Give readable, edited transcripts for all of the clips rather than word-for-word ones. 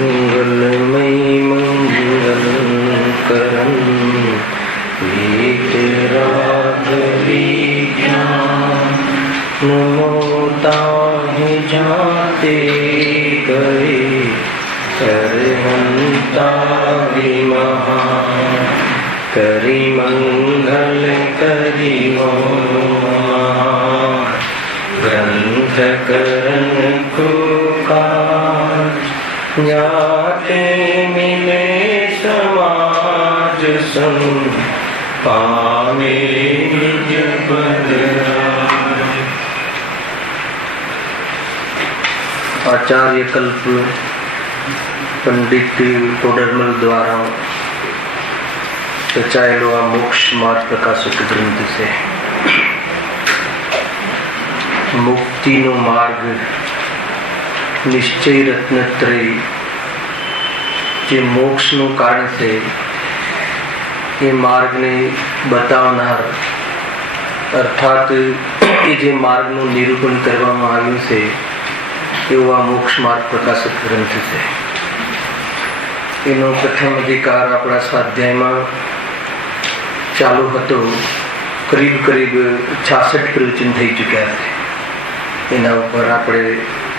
मंगलमयी मंगलकरं वीतरागवी ज्ञान नमो ताहि जाते गए करहंता विमहा करी मंगल करी ग्रंथ करण को जाते मिले समाज संग पावे निज पद। आचार्य कल्प पंडित तोडरमल द्वारा रचायेलो आ मोक्ष मार्ग प्रकाशक ग्रंथ से मुक्ति नो मार्ग निश्चय रत्नत्रय जे मोक्ष नो कारण से ये मार्ग ने बतावनार अर्थात ये जे मार्ग नो निरूपण करवामां आव्युं छे एवो आ मोक्ष मार्ग प्रकाशक ग्रंथ से एनो प्रथम अधिकार अपना स्वाध्याय में चालू हतो। करीब करीब 66 प्रवचन थई चुक्या छे। एना उपर आपणे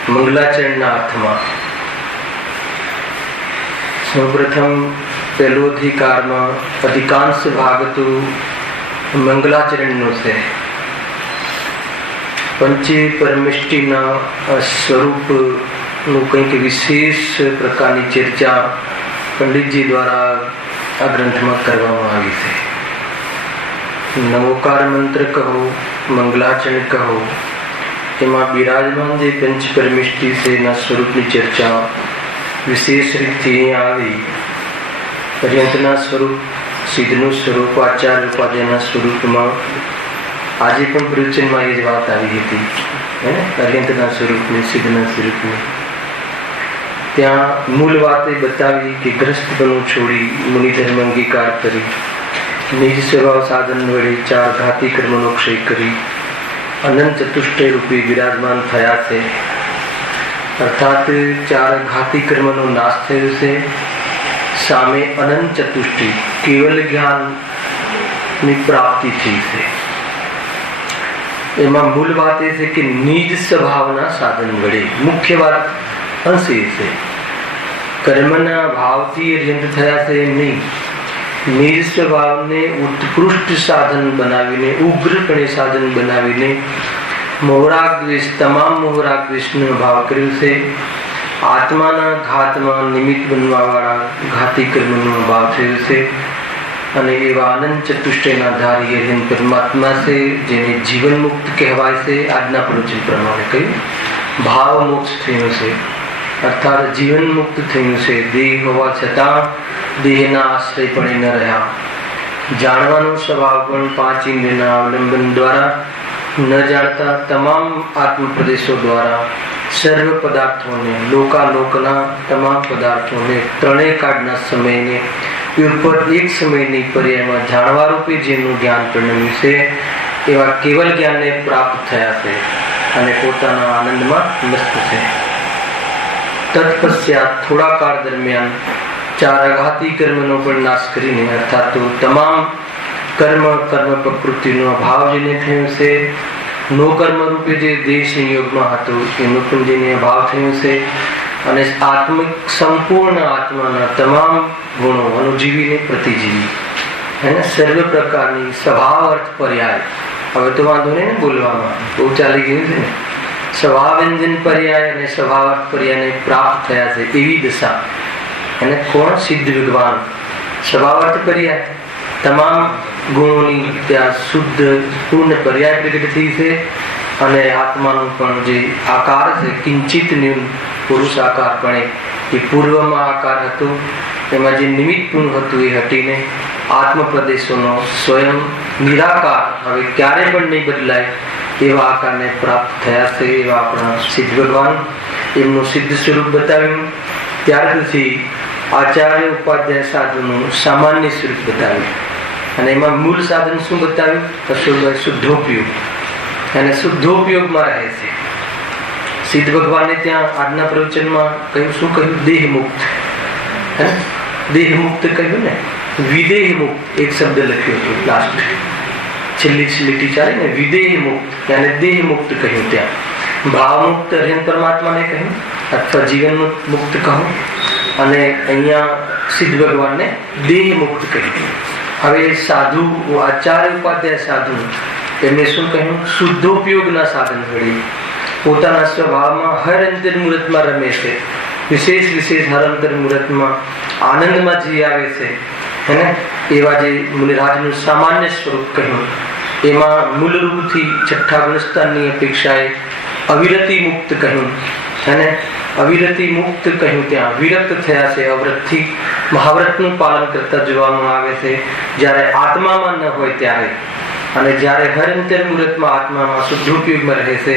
मंगलाचरण अर्थ में सर्वप्रथम पहलो अधिकार में अधिकांश भाग तो मंगलाचरण नो छे। पंचे परमेष्टि स्वरूप नु कंईक विशेष प्रकार की चर्चा पंडित जी द्वारा आ ग्रंथ में करवामां आवी छे। नवोकार मंत्र कहो मंगलाचरण कहो एमां विराजमान जे पंच परमेष्टि से ना स्वरूप की चर्चा विशेष रीति आई। पर्यंतना स्वरूप सिद्धनु स्वरूप आचार्य उपाध्यायना स्वरूप में आज पण प्रवचन में ये बात आई थी पर्यंतना स्वरूप में सिद्धना स्वरूप में त्या मूल बातें बतावी कि ग्रस्तपणु छोड़ी मुनि धर्म अंगीकार करी निज स्वभाव साधन वडे 4 घाती कर्मों क्षय करी अनंत चतुष्टय रूपी विराजमान थया छे। अर्थात 4 घाती कर्मों नाश थयो छे। सामे अनंत चतुष्टय केवल ज्ञान ની પ્રાપ્તિ થઈ છે। એમાં મૂળ વાત એ છે કે નિજ સ્વભાવના સાધન વડે મુખ્ય વાત અંશ એ છે કર્મના ભાવથી અર્યંત થયા છે એમ નહીં। નિજ સ્વભાવને ઉત્કૃષ્ટ સાધન બનાવીને ઉગ્રપણે સાધન બનાવીને મોહરાગ દ્વેષ તમામ મોહરાગ દ્વેષનો ભાવ કર્યો છે। આત્માના ઘાતમાં નિમિત્ત બનવાવાળા ઘાતી કર્મનો ભાવ થયો છે અને એવા આનંદ ચતુષ્ટયના ધારી અર્યન પરમાત્मा से જેને જીવન મુક્ત કહેવાય છે। આજના પ્રવચન પ્રમાણે કહ્યું ભાવ મોક્ષ થયું છે અર્થાત જીવન મુક્ત થયું છે। દેહ હોવા છતાં દેહના આશ્રયપણે ન રહ્યા। જાણવાનો સ્વભાવ પણ 5 ઇન્દ્રિયના અવલંબન દ્વારા ન જાણતા તમામ આત્મ પ્રદેશો દ્વારા સર્વ પદાર્થોને લોકાલોકના તમામ પદાर्थोને ત્રણેય કાળના સમયને ઉપર એક સમયની પર્યાયમાં જાણવા રૂપે જેનું જ્ઞાન પરિણમ્યું છે એવા કેવલ જ્ઞાનને પ્રાપ્ત થયા છે અને પોતાના આનંદમાં મસ્ત છે। તત્પશ્ચાત થોડા કાળ દરમિયાન 4 આઘાતી કર્મનો પણ નાશ કરીને અર્થાત તો તમામ કર્મ પ્રકૃતિનો અભાવ જેને થયો છે નો કર્મ રૂપે જે દેહ સંયોગમાં હતો એનો પણ જેને અભાવ થયો છે અને આત્મિક સંપૂર્ણ આત્માના તમામ ગુણો અનુજીવીને પ્રતિજીવી એને સર્વ પ્રકારની સ્વભાવ અર્થ પર્યાય હવે તો વાંધો નહીં બોલવામાં બહુ ચાલી ગયું છે ને સ્વભાવ વ્યંજન પર્યાય અને સ્વભાવ અર્થ પર્યાયને પ્રાપ્ત થયા છે એવી દશા અને કોણ સિદ્ધ વિદ્વાન સ્વભાવ અર્થ પર્યાય તમામ ગુણોની ત્યાં શુદ્ધ પૂર્ણ પર્યાય પ્રગટ થઈ છે અને આત્માનો પણ જે આકાર છે કિંચિત ન્યૂન પુરુષ આકારપણે એ પૂર્વમાં આકાર હતો એમાં જે નિમિત્ત પૂર્ણ હતું એ હટીને આત્મ પ્રદેશોનો સ્વયં નિરાકાર હવે ક્યારે પણ નહીં બદલાય એવા આકારને પ્રાપ્ત થયા છે એવા આપણા સિદ્ધ ભગવાન એમનું સિદ્ધ સ્વરૂપ બતાવ્યું। ત્યાર પછી આચાર્ય ઉપાધ્યાય સાધુનું સામાન્ય સ્વરૂપ બતાવ્યું અને એમાં મૂળ સાધન શું બતાવ્યું? શુદ્ધોપયોગ અને શુદ્ધોપયોગમાં રહે છે। સિદ્ધ ભગવાને ત્યાં આજના પ્રવચનમાં કહ્યું, શું કહ્યું? દેહ મુક્ત. દેહ મુક્ત કહ્યું ને, વિદેહ મુક્ત એક શબ્દ લખ્યો હતો લાસ્ટ, છેલ્લી લીટી ચાલે ને, વિદેહ મુક્ત yani દેહ મુક્ત કહ્યું. ત્યાં ભાવ મુક્ત હરિહર પરમાત્માને કહ્યું અથવા જીવન મુક્ત કહું, અને અહીંયા સિદ્ધ ભગવાનને દેહ મુક્ત કહ્યું. હવે સાધુ આચાર્ય ઉપાધ્યાય સાધુ એમને શું કહ્યું? શુદ્ધોપયોગના સાધન વળી પોતાના સ્વભાવમાં હર અંતર મુહૂર્તમાં રમે છે, વિશેષ હર અંતર મુહૂર્તમાં આનંદમાં જી આવે છે, હે એવા જે મુનિરાજનું સામાન્ય સ્વરૂપ કહ્યું, એમાં મૂળરૂપથી છઠ્ઠા ગુણસ્થાનની અપેક્ષાએ અવિરતિ મુક્ત કહ્યું, અને અવિરતિ મુક્ત કહ્યું. ત્યાં વિરક્ત થયા છે, અવ્રતથી મહાવ્રતનું પાલન કરતા જોવામાં આવે છે જ્યારે આત્મામાં ન હોય ત્યારે, અને જ્યારે હર અંતર મુહૂર્તમાં આત્મામાં શુદ્ધોપયોગમાં રહે છે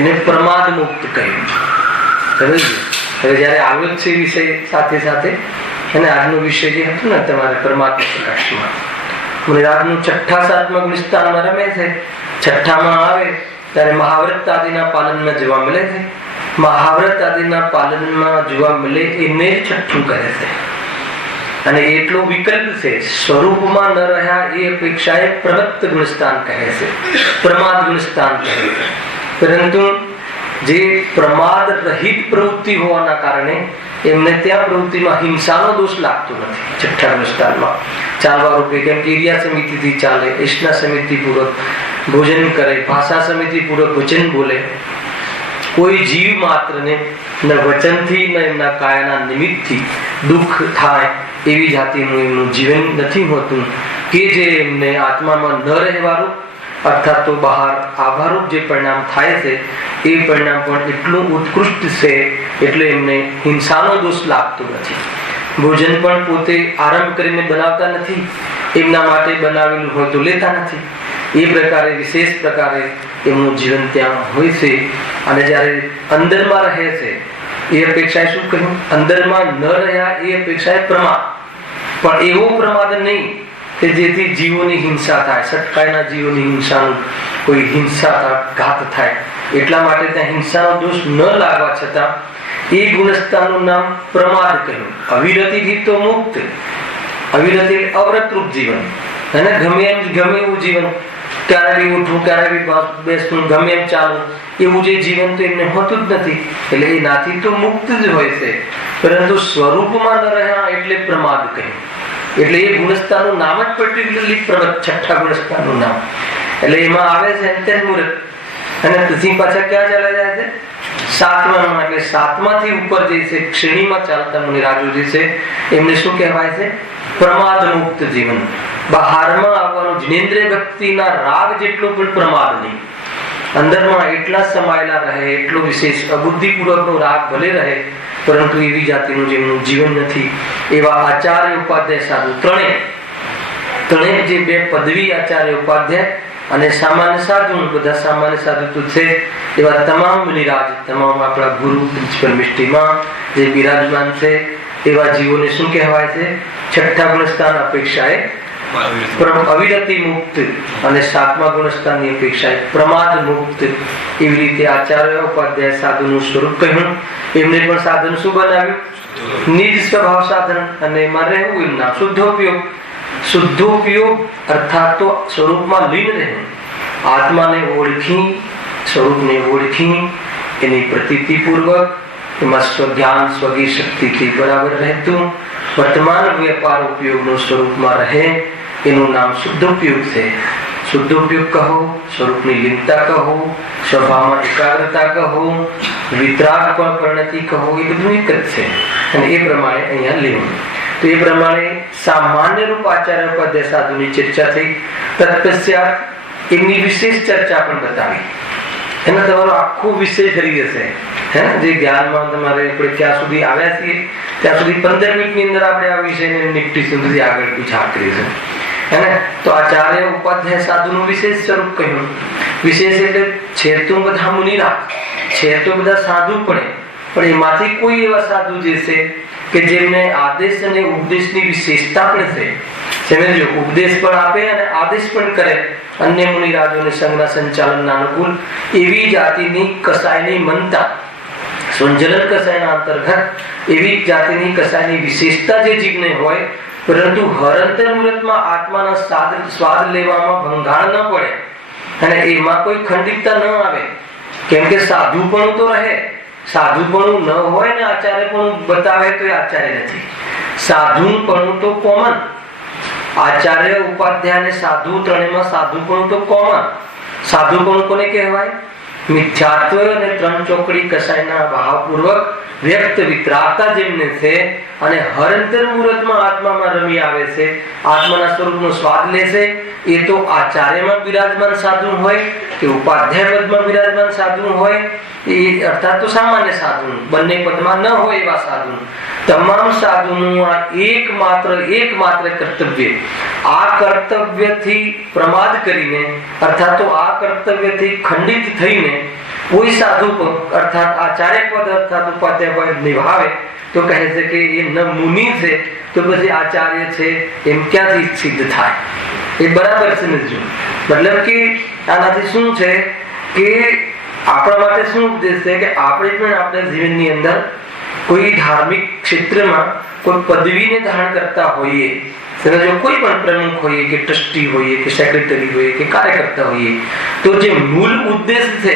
એને પ્રમાદ મુક્ત કહ્યું. સમજ્યું? હવે જ્યારે આવ્યો છે વિષય સાથે સાથે, અને આજનો વિષય જે હતો ને તમારે પરમાત્મા પ્રકાશમાં, મુનિરાજનું છઠ્ઠા સાતમા ગુણસ્થાનમાં રમે છે. છઠ્ઠામાં આવે ત્યારે મહાવ્રત આદિના પાલનમાં જોવા મળે છે. મહાવ્રત આદિના પાલનમાં જોવા મળે એને જ છઠ્ઠું કહે છે, અને એટલો વિકલ્પ છે. સ્વરૂપમાં ન રહ્યા એ અપેક્ષાએ પ્રવૃત્ત ગુણસ્થાન કહે છે, પ્રમાદ ગુણસ્થાન કહે છે. પરંતુ જે પ્રમાદ રહિત પ્રવૃત્તિ હોવાના કારણે એમને ત્યાં પ્રવૃત્તિમાં હિંસાનો દોષ લાગતો નથી. છઠ્ઠા ગુણસ્થાનમાં ચાલવા રૂપે, કેમ કે ક્રિયા સમિતિથી ચાલે, એષ્ણા સમિતિ પૂર્વક ભોજન કરે, ભાષા સમિતિ પૂર્વક વચન બોલે, કોઈ જીવ માત્રને ન વચનથી ન એમના કાયાના નિમિત્તથી દુઃખ થાય એવી જાતિનું એમનું જીવન નથી હોતું, કે જે એમને આત્મામાં ન રહેવાનું અર્થાત તો બહાર આભારૂપ જે પરિણામ થાય છે એ પરિણામ પણ એટલું ઉત્કૃષ્ટ છે એટલે એમને હિંસાનો દોષ લાગતો નથી. ભોજન પણ પોતે આરંભ કરીને બનાવતા નથી, એમના માટે બનાવેલું હોય તો લેતા નથી. એ પ્રકારે વિશેષ પ્રકારે એમનું જીવન ત્યાં હોય છે. અને જ્યારે અંદરમાં રહે છે એ અપેક્ષાએ શું કહ્યું? અંદરમાં ન રહ્યા એ અપેક્ષાએ પ્રમાદ, પણ એવો પ્રમાદ નહીં કે જેથી જીવોની હિંસા થાય, સટકાયના જીવોની હિંસાનું કોઈ હિંસા ઘાત થાય. એટલા માટે ત્યાં હિંસાનો દોષ ન લાગવા છતાં એ ગુણસ્થાનનું નામ પ્રમાદ કહ્યું. અવિરતિથી તો મુક્ત, અવિરતિ અવ્રતરૂપ જીવન, અને ગમે એવું જીવન, ક્યારે બી ઉઠવું, ક્યારે બી બેસવું, ગમે એમ ચાલવું, એવું જે જીવન તો એમને હોતું જ નથી. એટલે એનાથી તો મુક્ત જ હોય છે, પરંતુ સ્વરૂપમાં ન રહ્યા એટલે પ્રમાદ કહ્યું. એટલે એ ગુણસ્થાનનું નામ જ પર્ટિક્યુલરલી પ્રવૃત્ત, છઠ્ઠા ગુણસ્થાનનું નામ. એટલે એમાં આવે છે અંતર મુહૂર્ત, અને પછી પાછા ક્યાં ચાલ્યા જાય છે? સાતમામાં. એટલે સાતમાથી ઉપર જે છે શ્રેણીમાં ચાલતા મુનિરાજો જે છે એમને શું કહેવાય છે? પ્રમાદ મુક્ત જીવન. બહારમાં આવવાનું જ્ઞેન્દ્રિય ભક્તિના રાગ જેટલો પણ પ્રમાદ નહીં, અંદરમાં એટલા સમાયેલા રહે, એટલો વિશેષ અબુદ્ધિપૂર્વકનો રાગ ભલે રહે, પરંતુ એવી જાતિનું જેમનું જીવન નથી. એવા આચાર્ય ઉપાધ્યાય સાધુ ત્રણેય જે બે પદવી, આચાર્ય ઉપાધ્યાય અને સામાન્ય સાધુ, બધા સામાન્ય સાધુ તો છે, એવા તમામ મુનિરાજ, તમામ આપણા ગુરુ પ્રિન્સિપલ મિસ્ટીમાં જે બિરાજમાન છે એવા જીવોને શું કહેવાય છે? છઠ્ઠા ગુણસ્થાન અપેક્ષાએ અવિરતિ મુક્ત, અને સાતમા ગુણસ્થાનની અપેક્ષાએ પ્રમાદ મુક્ત. એવી રીતે આચાર્ય ઉપાધ્યાય સાધુનું સ્વરૂપ કહ્યું. એમને પણ સાધન શું બનાવ્યું? નિજ સ્વભાવ સાધન, અને એમાં રહેવું એમના શુદ્ધોપયોગ. શુદ્ધોપયોગ અર્થાત તો સ્વરૂપમાં લીન રહેવું, આત્માને ઓળખી, સ્વરૂપને ઓળખી, એની પ્રતીતિપૂર્વક એમાં સ્વજ્ઞાન સ્વગી શક્તિથી બરાબર રહેતું વર્તમાન વ્યાપાર ઉપયોગનું સ્વરૂપમાં રહે, એનું નામ શુદ્ધોપયોગ છે. શુદ્ધોપયોગ કહો, સ્વરૂપની લીનતા કહો, સ્વભાવમાં એકાગ્રતા કહો, વિતરાગ પણ પરિણતિ કહો, એ બધું એક જ છે. અને એ પ્રમાણે અહીંયા લેવું. તો એ પ્રમાણે સામાન્ય રૂપ આચાર્ય ઉપાધ્યાય સાધુની ચર્ચા થઈ. તત્પશ્ચાત એમની વિશેષ ચર્ચા પણ બતાવી. એમાં તમારો આખો વિષય ફરી જશે, હે ને? જે જ્ઞાનમાં તમારે આપણે ત્યાં સુધી આવ્યા છીએ ત્યાં સુધી 15 મિનિટની અંદર આપણે આ વિષયને નિપટી સુધી આગળ પીછા કરીશું, હે ને? તો આચાર્ય ઉપાધ્યાય સાધુનું વિશેષ સ્વરૂપ કહ્યું. વિશેષ એટલે છે તો બધા મુનિરાજ, છે તો બધા સાધુ પણ એમાંથી કોઈ એવા સાધુ જે છે કે જેમને આદેશ અને ઉપદેશની વિશેષતા પણ છે. સમજો, ઉપદેશ પણ આપે અને આદેશ પણ કરે અન્ય મુનિરાજોને સંઘના સંચાલનના અનુકૂળ. એવી જાતિની કસાયની મનતા સંજલન કસાયના અંતર્ગત એવી જાતિની કસાયની વિશેષતા જે જીવને હોય, પરંતુ હરંતર મુહૂર્તમાં આત્માના સ્વાદ લેવામાં ભંગાણ ન પડે અને એમાં કોઈ ખંડિતતા ન આવે. કેમ કે સાધુપણું તો રહે. સાધુપણું ન હોય ને આચાર્યપણું બતાવે તો એ આચાર્ય નથી. સાધુપણું તો કોમન. આચાર્ય, ઉપાધ્યાય અને સાધુ ત્રણેયમાં સાધુપણું તો કોમન. સાધુપણું કોને કહેવાય? મિથ્યાત્વ અને ત્રણ ચોકડી કસાયના ભાવપૂર્વક વ્યક્ત વિતરાગતા જેમને છે અને હરંતર મુહૂર્તમાં આત્મામાં રમી આવે છે, આત્માના સ્વરૂપનો સ્વાદ લે છે, એ તો આચાર્યમાં બિરાજમાન સાધુ હોય કે ઉપાધ્યાય પદમાં બિરાજમાન સાધુ હોય, એ અર્થાત તો સામાન્ય સાધુ, બંને પદમાં ન હોય એવા સાધુ. તમામ સાધુનું આ એકમાત્ર કર્તવ્ય, આ કર્તવ્યથી પ્રમાદ કરીને અર્થાત તો આ કર્તવ્યથી ખંડિત થઈને કોઈ સાધુ અર્થાત આચાર્ય પદ અર્થાત ઉપાધ્યાય પદ નિભાવે તો કહે છે કે એ ન મુનિ છે તો પછી આચાર્ય છે એમ ક્યાંથી સિદ્ધ થાય? એ બરાબર સમજજો. મતલબ કે આનાથી શું છે કે આપણા માટે શું ઉપદેશ છે કે આપણે પણ આપણા જીવનની અંદર કોઈ ધાર્મિક ક્ષેત્રમાં કોઈ પદવીને ધારણ કરતા હોઈએ, સમજો કોઈ પણ પ્રમુખ હોઈએ કે ટ્રસ્ટી હોઈએ કે સેક્રેટરી હોઈએ કે કાર્યકર્તા હોઈએ, તો જે મૂળ ઉદ્દેશ છે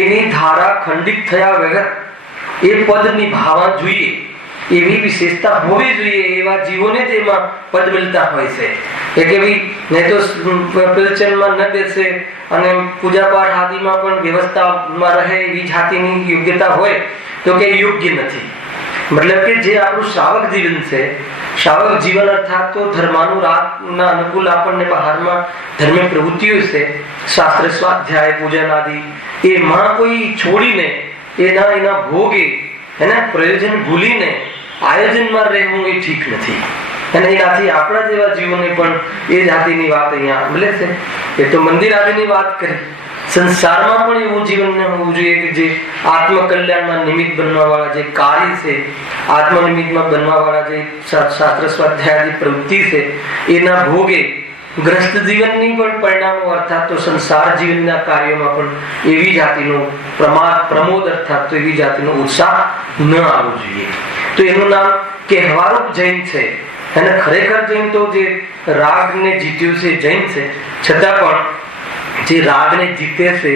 એની ધારા ખંડિત થયા વગર એ પદ નિભાવવા જોઈએ એવી વિશેષતા હોવી જોઈએ. એવા જીવોને જ એમાં પદ મળતા હોય છે. એટલે ભાઈ નહીં તો પ્રવચનમાં ન બેસે અને પૂજા પાઠ આદિમાં પણ વ્યવસ્થામાં રહે એવી જાતિની યોગ્યતા હોય તો કે યોગ્ય નથી. મતલબ કે જે આપણું શ્રાવક જીવન છે, શ્રાવક જીવન અર્થાત તો ધર્માનુરાગના અનુકૂળ આપણને બહારમાં ધર્મ પ્રવૃત્તિઓ છે, શાસ્ત્ર સ્વાધ્યાય પૂજન આદિ, એમાં કોઈ છોડીને એના ભોગે એના પ્રયોજન ભૂલીને આયોજનમાં રહેવું એ ઠીક નથી. અને એનાથી આપણા જેવા જીવોને પણ એ જાતિની વાત અહીંયા મળે છે. એ તો મંદિર આદિની વાત કરી. સંસારમાં પણ એવું જીવન હોવું જોઈએ કે જે આત્મકલ્યાણમાં નિમિત્ત બનવા વાળા જે કાર્ય છે, આત્મનિમિત્તમાં બનવા વાળા જે શાસ્ત્ર સ્વાધ્યાય પ્રવૃત્તિ છે, એના ભોગે ગ્રસ્ત જીવનની પણ પરિણામો અર્થાત તો સંસાર જીવનના કાર્યોમાં પણ એવી જાતિનો પ્રમોદ અર્થાત તો એવી જાતિનો ઉત્સાહ ન આવવો જોઈએ. તો એનું નામ કહેવારૂપ જૈન છે. અને ખરેખર જૈન તો જે રાગને જીત્યું છે જૈન છે, છતાં પણ જે રાગને જીતે છે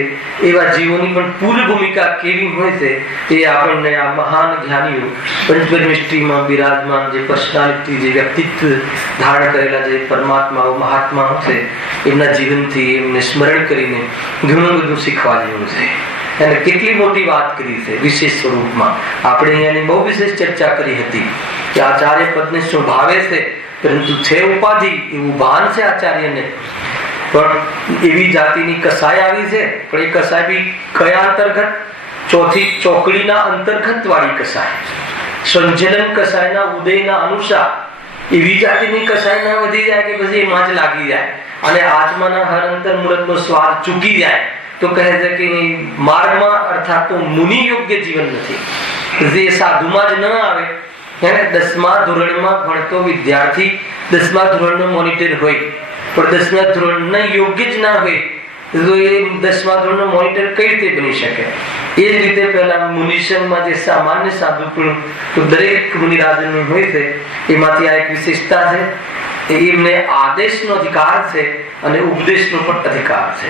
એવા જીવોની પણ પૂર્વ ભૂમિકા કેવી હોય છે એ આપણને આ મહાન જ્ઞાનીઓ પંચપરમેષ્ટ્રીમાં બિરાજમાન જે પર્સનાલિટી, જે વ્યક્તિત્વ ધારણ કરેલા જે પરમાત્માઓ મહાત્માઓ છે, એમના જીવનથી એમને સ્મરણ કરીને ઘણું બધું શીખવા જેવું છે. અને કેટલી મોટી વાત કરી છે વિશેષ સ્વરૂપમાં. આપણે અહીંયાની બહુ વિશેષ ચર્ચા કરી હતી કે આચાર્ય પદને શું ભાવે છે, પરંતુ છે ઉપાધિ એવું ભાન છે આચાર્યને. પણ એવી જાતિની કસાય આવી છે, પણ એ કસાય બી કયા અંતર્ગત? ચોથી ચોકડીના અંતર્ગત વાળી કસાય, સંજલન કસાયના ઉદયના અનુસાર એવી જાતિની કસાય ના વધી જાય કે પછી એમાં જ લાગી જાય અને આત્માના હર અંતર મુહૂર્તનો સ્વાદ ચૂકી જાય તો કહે છે કે માર્ગમાં અર્થાત તો મુનિ યોગ્ય જીવન નથી. જે સાધુમાં જ ન આવે, એને 10મા ધોરણમાં ભણતો વિદ્યાર્થી 10મા ધોરણનો મોનિટર હોય પણ 10મા ધોરણને યોગ્ય જ ના હોય તો એ 10મા ધોરણનો મોનિટર કઈ રીતે બની શકે? એ જ રીતે પહેલા મુનિશનમાં જે સામાન્ય સાધુ પણ તો દરેક મુનિરાજનનું હોય છે, એમાંથી આ એક વિશેષતા છે. એમને આદેશનો અધિકાર છે અને ઉપદેશનો પણ અધિકાર છે.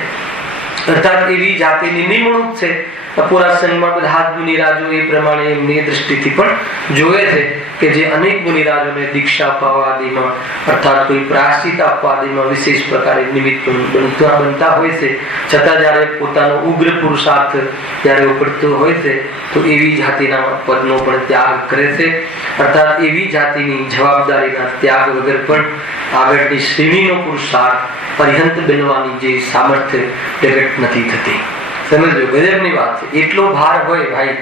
અર્થાત એવી જાતિની નિમણૂક છે. પૂરા સંઘમાં બધા જ મુનિરાજો એ પ્રમાણે એમની દ્રષ્ટિથી પણ જોવે છે કે જે અનેક મુનિરાજોને દીક્ષા આપવા આદિમાં અર્થાત કોઈ પ્રાયશ્ચિત આપવા આદિમાં વિશેષ પ્રકારે નિમિત્ત બનતા હોય છે, છતાં જ્યારે પોતાનો ઉગ્ર પુરુષાર્થ જ્યારે ઉપડતો હોય છે તો એવી જાતિના પદનો પણ ત્યાગ કરે છે. અર્થાત એવી જાતિની જવાબદારીના ત્યાગ વગર પણ આગળની શ્રેણીનો પુરુષાર્થ પર્યંત બનવાની જે સામર્થ્ય પ્રગટ નથી થતી. સમજો, ગજબની વાત છે. એટલો ભાર હોય ભાઈ,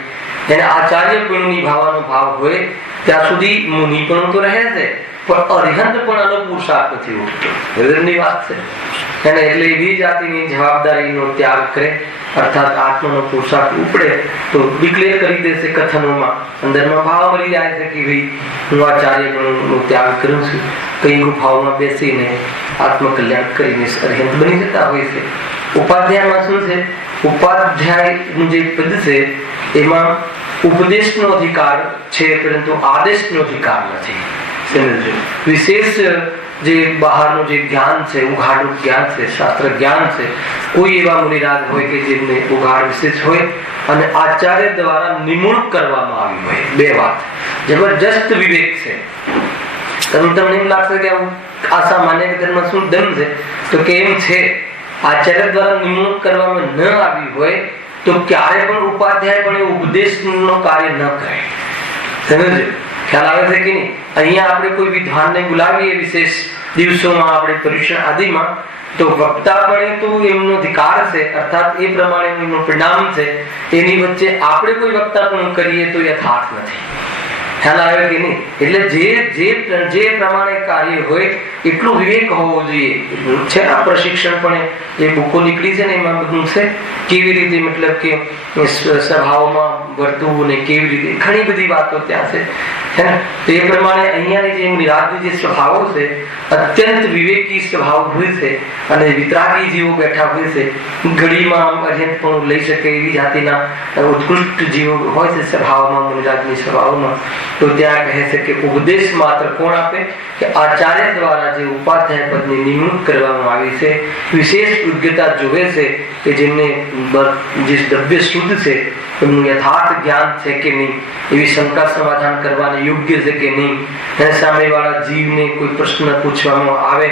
એને આચાર્ય પણ નિભાવવાનો ભાવ હોય ત્યાં સુધી મુનિ પણ તો રહે છે, પણ અરિહંત પણ આનો પુરુષાર્થ નથી ઉઠતો. ગજબની વાત છે. એને એટલે એવી જાતિની જવાબદારીનો ત્યાગ કરે અર્થાત આત્માનો પુરુષાર્થ ઉપડે તો ડિક્લેર કરી દેશે કથનોમાં, અંદરમાં ભાવ મળી જાય છે કે ભાઈ હું આચાર્ય નો ત્યાગ કરું છું. કઈ ગુફાઓમાં બેસીને આત્મકલ્યાણ કરીને અરિહંત બની જતા હોય છે. ઉપાધ્યાયમાં શું છે? ઉપાધ્યાયનું જે પદ છે એમાં ઉપદેશનો અધિકાર છે, પરંતુ આદેશનો અધિકાર નથી. સમજો, વિશેષ જે બહારનું જે જ્ઞાન છે, ઉઘાડું જ્ઞાન છે, શાસ્ત્ર જ્ઞાન છે, કોઈ એવા મુનિરાજ હોય કે જેમને ઉઘાડ વિશેષ હોય અને આચાર્ય દ્વારા નિમણૂક કરવામાં આવી હોય. બે વાત જબરજસ્ત વિવેક છે. તમને એમ લાગશે કે આ સામાન્ય ધર્મ શું દમ છે, તો કે એમ છે આચાર્ય દ્વારા નિમણૂક કરવામાં ન આવી હોય તો ક્યારે પણ ઉપાધ્યાય પણ એ ઉપદેશનો કાર્ય ન કરે. સમજો, ખ્યાલ આવે છે કે નહીં? અહીંયા આપણે કોઈ વિદ્વાનને બોલાવીએ વિશેષ દિવસોમાં, આપણે પરીક્ષા આદિમાં, તો વક્તા પણ તો એમનો અધિકાર છે, અર્થાત એ પ્રમાણે એમનું પરિણામ છે. એની વચ્ચે આપણે કોઈ વક્તા પણ કરીએ તો યથાર્થ નથી. ખ્યાલ આવે કે નહીં? એટલે જે પ્રમાણે કાર્ય હોય એટલું વિવેક હોવો જોઈએ. છે આ પ્રશિક્ષણ પણ એ બુકો નીકળી છે ને, એમાં બધું છે કેવી રીતે મતલબ કે સભાઓમાં વર્તવું ને કેવી રીતે ઘણી બધી વાતો ત્યાં છે. તે પ્રમાણે અહીંયાની જે નિરાજની જે સ્વભાવો છે અત્યંત વિવેકી સ્વભાવ હોય છે અને વિતરાગી જીવો બેઠા હોય છે. ઘડીમાં અર્યંત પણ લઈ શકે એવી જાતિના ઉત્કૃષ્ટ જીવો હોય છે સ્વભાવમાં, મુનિરાજની સ્વભાવમાં. તો ત્યાં કહે છે કે ઉપદેશ માત્ર કોણ આપે? કે આચાર્ય દ્વારા જે ઉપાધ્યાય પદની નિમણૂક કરવામાં આવી છે, વિશેષ યોગ્યતા જોવે છે કે જેમને જે દ્રવ્ય શુદ્ધ છે, એમનું યથાર્થ જ્ઞાન છે કે નહીં, એવી શંકા સમાધાન કરવાની યોગ્ય છે કે નહીં, અને સામેવાળા જીવને કોઈ પ્રશ્ન પૂછવામાં આવે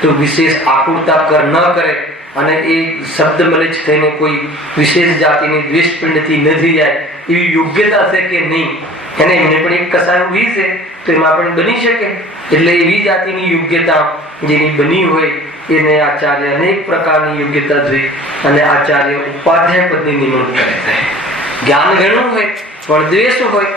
તો વિશેષ આકુરતા ન કરે અને એ શબ્દ મલિચ થઈને કોઈ વિશેષ જાતિની દ્વેષપિંડથી ન થઈ જાય એવી યોગ્યતા છે કે નહીં. એને એમને પણ એક કસાય ઉભી છે તો એમાં પણ બની શકે. એટલે એવી જાતિની યોગ્યતા જેની બની હોય એને આચાર્ય અનેક પ્રકારની યોગ્યતા જોઈ અને આચાર્ય ઉપાધ્યાય પદની નિમણૂક કરે છે. જ્ઞાન ઘણું હોય પણ દ્વેષ હોય,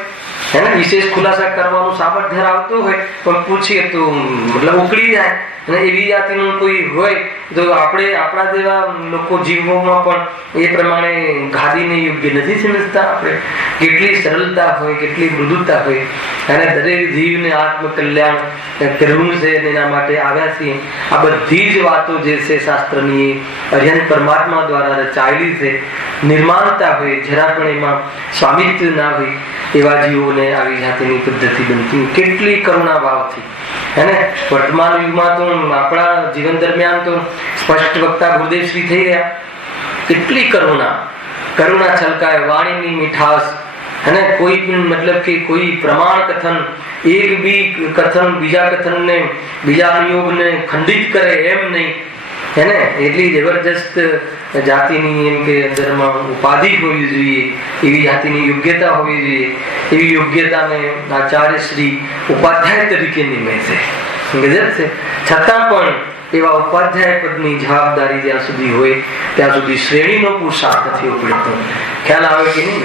એને વિશેષ ખુલાસા કરવાનું સામર્થ્ય ધરાવતું હોય પણ પૂછીએ તો મતલબ ઉકળી જાય. અને એવી જાતિનું કોઈ હોય તો આપણે આપણા જેવા લોકો જીવોમાં પણ એ પ્રમાણે ગાદીને યોગ્ય નથી સમજતા. આપણે કેટલી સરળતા હોય, કેટલી મૃદુતા હોય, અને દરેક જીવને આત્મકલ્યાણ કરવું છે અને એના માટે આવ્યા છીએ. આ બધી જ વાતો જે છે શાસ્ત્રની અર્યંત પરમાત્મા દ્વારા રચાયેલી છે. નિર્માણતા હોય, જરા પણ એમાં સ્વામિત્વ ના હોય એવા જીવોને આવી જાતિની પદ્ધતિ બનતી. કેટલી કરુણા ભાવથી હેને વર્તમાન યુગમાં તો આપણા જીવન દરમિયાન તો સ્પષ્ટ વક્તા ગુરુદેવ શ્રી થઈ ગયા. કેટલી કરુણા છલકાય, વાણીની મીઠાશ, હેને કોઈ પણ મતલબ કે કોઈ પ્રમાણ કથન, એક બી કથન બીજા કથનને, બીજા અનુયોગને ખંડિત કરે એમ નહીં. હેને એટલી જબરજસ્ત જાતિની એમ કે અંદરમાં ઉપાધિ હોવી જોઈએ, એવી જાતિની યોગ્યતા હોવી જોઈએ. એવી યોગ્યતાને આચાર્ય શ્રી ઉપાધ્યાય તરીકે નિમે છે. ગજબ છે. છતાં પણ એવા ઉપાધ્યાય પદની જવાબદારી જ્યાં સુધી હોય ત્યાં સુધી શ્રેણીનો પુરુષાર્થ નથી ઉપલબ્ધ. ખ્યાલ આવે કે નહીં?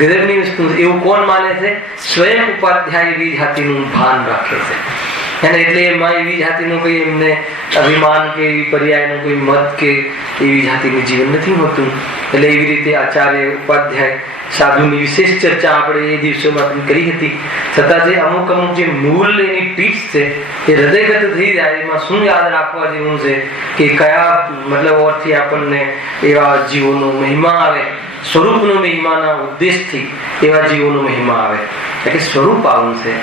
ગજબની વસ્તુ. એવું કોણ માને છે? સ્વયં ઉપાધ્યાય એવી જાતિનું ભાન રાખે છે. અને એટલે એમાં એવી જાતિનું કોઈ એમને અભિમાન કે એવી પર્યાયનું કોઈ મત કે એવી જાતિનું જીવન નથી હોતું. એટલે એવી રીતે આચાર્ય ઉપાધ્યાય સાધુની વિશેષ ચર્ચા આપણે એ દિવસોમાં કરી હતી. છતાં જે અમુક જે મૂળ એની ટીપ્સ છે એ હૃદયગત થઈ જાય. એમાં શું યાદ રાખવા જેવું છે કે કયા મતલબ ઓરથી આપણને એવા જીવોનો મહિમા આવે, સ્વરૂપનો મહિમાના ઉદ્દેશથી એવા જીવોનો મહિમા આવે. એટલે સ્વરૂપ આવું છે,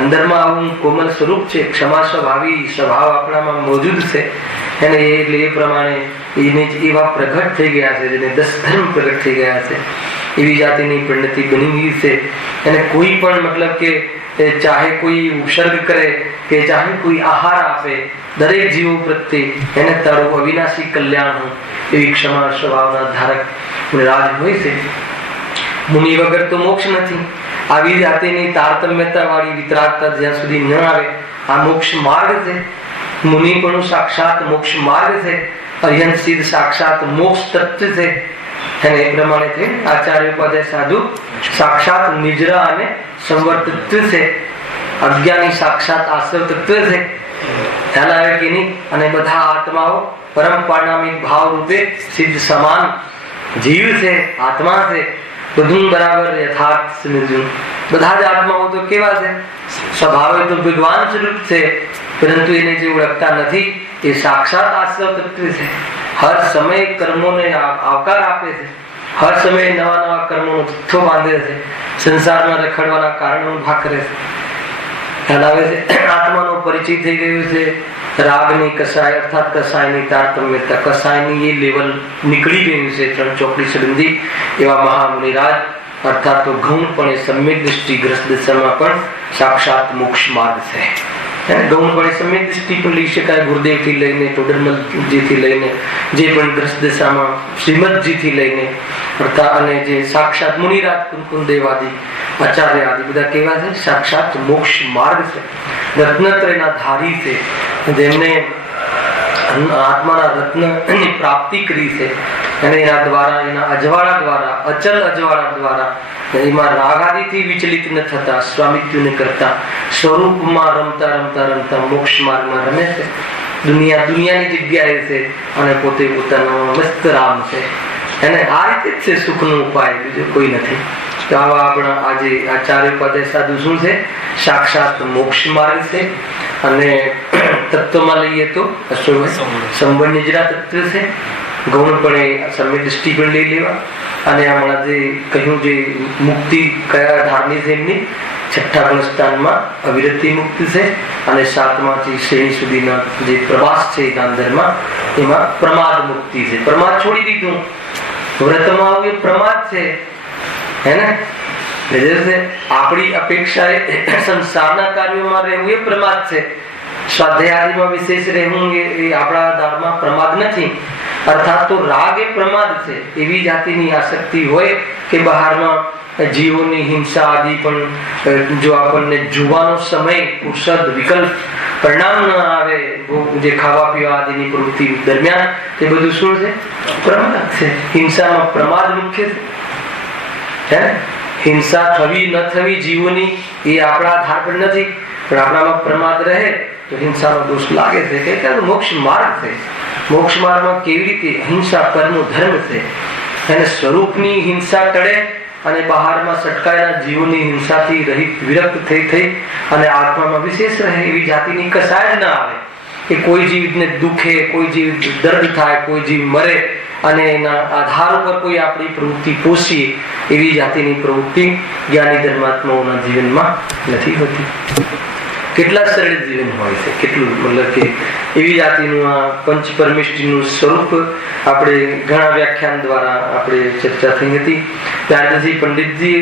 અંદરમાં આવું કોમલ સ્વરૂપ છે, ક્ષમા સ્વભાવી સ્વભાવ આપણામાં મોજૂદ છે. અને એટલે એ પ્રમાણે એને એવા પ્રગટ થઈ ગયા છે, જેને 10 ધર્મ પ્રગટ થઈ ગયા છે. એવી જાતિની પરિણતિ બની ગઈ છે. અને કોઈ પણ મતલબ કે ચાહે કોઈ ઉપસર્ગ કરે કે ચાહે કોઈ આહાર આપે, દરેક જીવો પ્રત્યે એને તારું અવિનાશી કલ્યાણ એવી ક્ષમા સ્વભાવના ધારક રાજ હોય છે. મુનિ વગર તો મોક્ષ નથી. આવી જાતિની તારતમ્યતા વાળી વિતરાગતા જ્યાં સુધી ન આવે, આ મોક્ષ માર્ગ છે. મુનિ પણ સાક્ષાત મોક્ષ માર્ગ છે. અર્યંત સિદ્ધ સાક્ષાત મોક્ષ તત્વ છે. અને એ પ્રમાણે છે આચાર્ય ઉપાધ્યાય સાધુ સાક્ષાત નિજરા અને સંવર તત્વ છે. અજ્ઞાની સાક્ષાત આશ્રવ તત્વ છે. ખ્યાલ આવે કે નહીં? અને બધા આત્માઓ પરમ પારણામિક ભાવ રૂપે સિદ્ધ સમાન જીવ છે, આત્મા છે. બધું બરાબર યથાર્થ સમજવું. બધા જ આત્માઓ તો કેવા છે? સ્વભાવે તો ભગવાન સ્વરૂપ છે, પરંતુ એને જે ઓળખતા નથી એ સાક્ષાત આશ્રવ તત્વ છે. હર સમય કર્મોને આવકાર આપે છે. હર સમયે નવા નવા કર્મોનો જથ્થો બાંધે છે, સંસારમાં રખડવાના કારણો ભાગ કરે છે. ખ્યાલ આવે છે? આત્માનો પરિચય થઈ ગયો છે. રાગની કસાય અર્થાત કસાયની તારતમ્યતા, કસાયની એ લેવલ નીકળી ગયું છે. 3 ચોકડી સંબંધી એવા મહામુનિરાજ અર્થાત તો ગૌણપણે સમ્યક દ્રષ્ટિ ગ્રસ્ત દશામાં પણ સાક્ષાત મોક્ષ માર્ગ છે. ગૌણપણે સમ્યક દ્રષ્ટિ પણ લઈ શકાય. ગુરુદેવ થી લઈને ટોડરમલજી થી લઈને જે પણ ગ્રસ્ત દશામાં શ્રીમદજી થી લઈને અર્થાત અને જે સાક્ષાત મુનિરાજ કુંકુદેવાદી આચાર્ય આદિ બધા કેવા છે? સાક્ષાત મોક્ષ માર્ગ છે. રત્નત્રયના ધારી છે. જેમને આત્માના રત્નની પ્રાપ્તિ કરી છે અને એના દ્વારા, એના અજવાળા દ્વારા, અચલ અજવાળા દ્વારા એમાં રાગાદિથી વિચલિત ન થતા, સ્વામિત્વને કરતા, સ્વરૂપમાં રમતા રમતા રમતા મોક્ષ માર્ગમાં રમે છે. દુનિયાની જગ્યાએ છે અને પોતે પોતાનો મસ્ત રામ છે. અને આ રીતે જ છે સુખનો ઉપાય, બીજો કોઈ નથી. તો આવા આપણા આજે આચાર્ય પદે સાધુ શું છે? સાક્ષાત મોક્ષ માર્ગ છે. અને તત્વમાં લઈએ તો સંબંધીજરા તત્વ છે. ગૌણપણે સમ્યક દ્રષ્ટિ પણ લઈ લેવા. અને હમણાં જે કહ્યું જે મુક્તિ કયા ધારની છે એમની 6ઠા ગુણસ્થાનમાં અવિરતિ મુક્તિ છે. અને 7માંથી શ્રેણી સુધીના જે પ્રવાસ છે એકાંતરમાં એમાં પ્રમાદ મુક્તિ છે. પ્રમાદ છોડી દીધું. વ્રતમાં આવું એ પ્રમાદ છે, હે ને? આપણી અપેક્ષા સંસારના કાર્યોમાં રહેવું એ પ્રમાદ છે. સ્વાધ્યાયમાં વિશેષ રહેવું એ આપણા ધારમાં પ્રમાદ નથી. અર્થાત તો રાગ એ પ્રમાદ છે. એવી જાતિની આસક્તિ હોય કે બહારમાં જીવોની હિંસા આદિ પણ જો આપણને જોવાનો સમય પુરુષદ વિકલ્પ પરિણામ ન આવે, જે ખાવા પીવા આદિની પ્રવૃત્તિ દરમિયાન, તે બધું શું છે? પ્રમાદ છે. હિંસામાં પ્રમાદ મુખ્ય છે. હિંસા થવી ન થવી જીવોની એ આપણા આધાર પર નથી, પણ આપણામાં પ્રમાદ રહે તો હિંસાનો દોષ લાગે છે. કે મોક્ષ માર્ગ છે. મોક્ષ માર્ગમાં કેવી રીતે અહિંસા પરનો ધર્મ છે. અને સ્વરૂપની હિંસા ટળે અને બહારમાં સટકાયેલા જીવોની હિંસાથી રહિત વિરક્ત થઈ અને આત્મામાં વિશેષ રહે એવી જાતિની કસાય જ ના આવે કે કોઈ જીવને દુખે, કોઈ જીવ દર્દ થાય, કોઈ જીવ મરે અને એના આધાર ઉપર કોઈ આપણી પ્રવૃત્તિ પોષીએ એવી જાતિની પ્રવૃત્તિ જ્ઞાની ધર્માત્માઓના જીવનમાં નથી હોતી. કેટલા સરળ જીવન હોય છે, કેટલું મતલબ કે એવી જાતિનું આ પંચ પરમેષ્ટિનું સ્વરૂપ આપણે ઘણા વ્યાખ્યાન દ્વારા આપણે ચર્ચા થઈ હતી. ત્યાર પછી પંડિતજી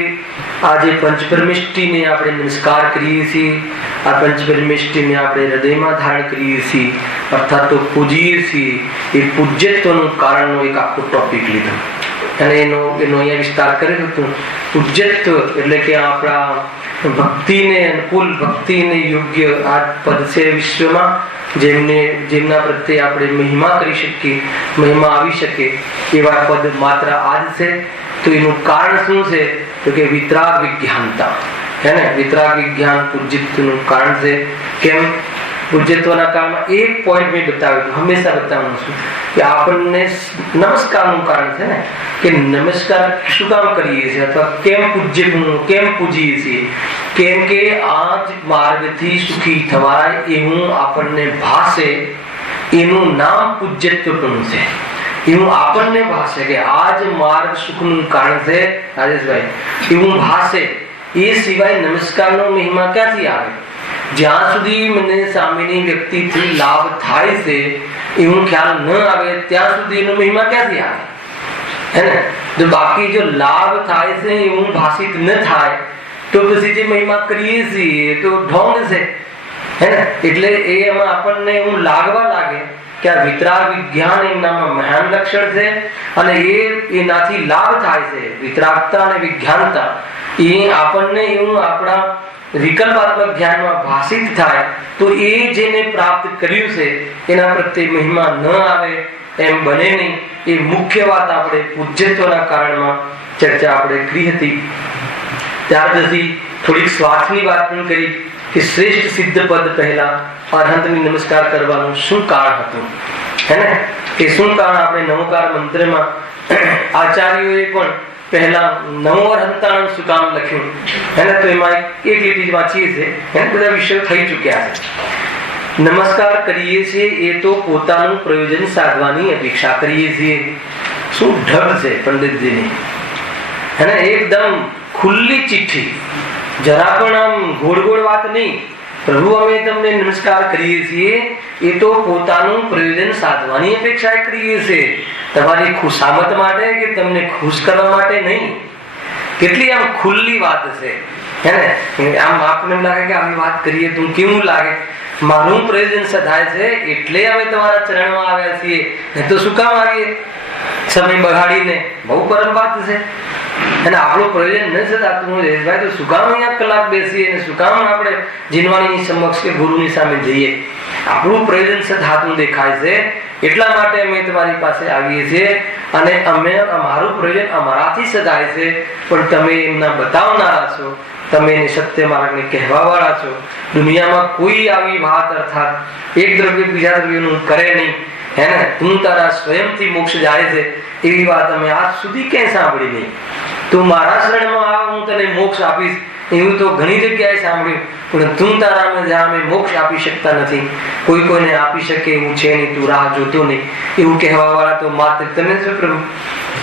આજે પંચ પરમેષ્ટિને આપણે નમસ્કાર કરીએ છીએ. આ પંચ પરમેષ્ટિને આપણે હૃદયમાં ધારણ કરીએ છીએ, અર્થાત તો પૂજીએ છીએ. એ પૂજ્યત્વનું કારણનો એક આખો ટોપિક લીધો અને એનો અહીંયા વિસ્તાર કર્યો હતો. પૂજ્યત્વ એટલે કે આપણા ભક્તિને અનુકૂળ, ભક્તિને યોગ્ય આ પદ છે વિશ્વમાં, જેમના પ્રત્યે આપણે મહિમા કરી શકીએ, મહિમા આવી શકે એવા પદ માત્ર આજ છે. તો એનું કારણ શું છે? તો કે વિતરાગ વિજ્ઞાનતા, હે ને? વિતરાગ વિજ્ઞાન પૂજ્યત્વનું કારણ છે. કેમ? પૂજ્યત્વના કારણમાં એક પોઈન્ટ મેં બતાવ્યું, હંમેશા બતાવવાનું છું કે આપણને નમસ્કારનું કારણ છે ને, કે નમસ્કાર શું કામ કરીએ છીએ અથવા કેમ પૂજીએ છીએ? કેમ કે આ જ માર્ગથી સુખી થવાય એવું આપણને ભાષે, એનું નામ પૂજ્યત્વ પણ છે. એવું આપણને ભાષે કે આ જ માર્ગ સુખનું કારણ છે રાજેશભાઈ, એવું ભાષે. એ સિવાય નમસ્કારનો મહિમા ક્યાંથી આવે? જ્યાં સુધી મને સામેની વ્યક્તિથી લાભ થાય છે એવું ખ્યાલ ન આવે ત્યાં સુધી એનો મહિમા ક્યાંથી આવે? હે ને? જો બાકી જો લાભ થાય છે એવું ભાષિત ન થાય તો પછી જે મહિમા કરીએ છીએ તો ઢોંગ છે, હે ને? એટલે એમાં આપણને એવું લાગવા લાગે કે આ વિતરાગ વિજ્ઞાન એમનામાં મહાન લક્ષણ છે અને એનાથી લાભ થાય છે. વિતરાગતા અને વિજ્ઞાનતા એ આપણને એવું આપણા વિકલ્પાત્મક ધ્યાનમાં ભાષિત થાય તો એ જેને પ્રાપ્ત કર્યું છે એના પ્રત્યે મહિમા ન આવે એમ બને નહીં. એ મુખ્ય વાત આપણે પૂજ્યત્વના કારણમાં ચર્ચા આપણે કરી હતી. ત્યાર પછી થોડીક સ્વાર્થની વાત પણ કરી કે શ્રેષ્ઠ સિદ્ધ પદ પહેલા અરહંતની નમસ્કાર કરવાનું શું કારણ હતું, હે ને? એ શું કારણ આપણે નમોકાર મંત્રમાં આચાર્યોએ પણ પહેલા નમો અરહંતાણમ શું કામ લખ્યું, હે ને? તો એમાં એક લીટી વાંચીએ છીએ, એને બધા વિષયો થઈ ચૂક્યા છે. નમસ્કાર કરીએ છીએ એ તો પોતાનું પ્રયોજન સાધવાની અપેક્ષા કરીએ છીએ. શું ઢબ છે પંડિતજીની, હે ને, એકદમ ખુલ્લી ચિઠ્ઠી, જરા પણ આમ ગોળ ગોળ વાત નહીં. પ્રભુ અમે તમને નમસ્કાર કરીએ છીએ એ તો પોતાનું પ્રયોજન સાધવાની અપેક્ષા કરીએ છીએ, તમારી ખુશામત માટે કે તમને ખુશ કરવા માટે નહીં. કેટલી આમ ખુલ્લી વાત છે, હે ને. આમ આપણને એમ લાગે કે આવી વાત કરીએ તો કેવું લાગે, મારું પ્રયોજન સધાય છે એટલે અમે તમારા ચરણમાં આવ્યા છીએ, નહીં તો શું કામ આવીએ સમય બગાડીને. બહુ પરમ વાત છે. અને આપણું પ્રયોજન ન થતું હોય તો શું કામ અહીંયા કલાક બેસીએ અને શું કામ આપણે જીનવાણીની સમક્ષ કે ગુરુની સામે જઈએ. આપણું પ્રયોજન થતું દેખાય છે એટલા માટે અમે તમારી પાસે આવીએ છીએ, અને અમે અમારું પ્રયોજન અમારાથી સદાય છે, પણ તમે એમના બતાવનારા છો, તમે એને સત્ય માર્ગને કહેવા વાળા છો. દુનિયામાં કોઈ આવી વાત અર્થાત એક દ્રવ્ય બીજા દ્રવ્યનું કરે નહીં, હે ને, તું તારા સ્વયંથી મોક્ષ જાય છે એવી વાત અમે આજ સુધી ક્યાંય સાંભળી નહીં. તું મારા શરણમાં આવ, હું તને મોક્ષ આપીશ, એવું તો ઘણી જગ્યાએ સાંભળ્યું, પણ તું તારામાં જા અમે મોક્ષ આપી શકતા નથી, કોઈ કોઈને આપી શકે એવું છે નહીં, તું રાહ જોતો નહીં, એવું કહેવા વાળા તો માત્ર તમે છો પ્રભુ,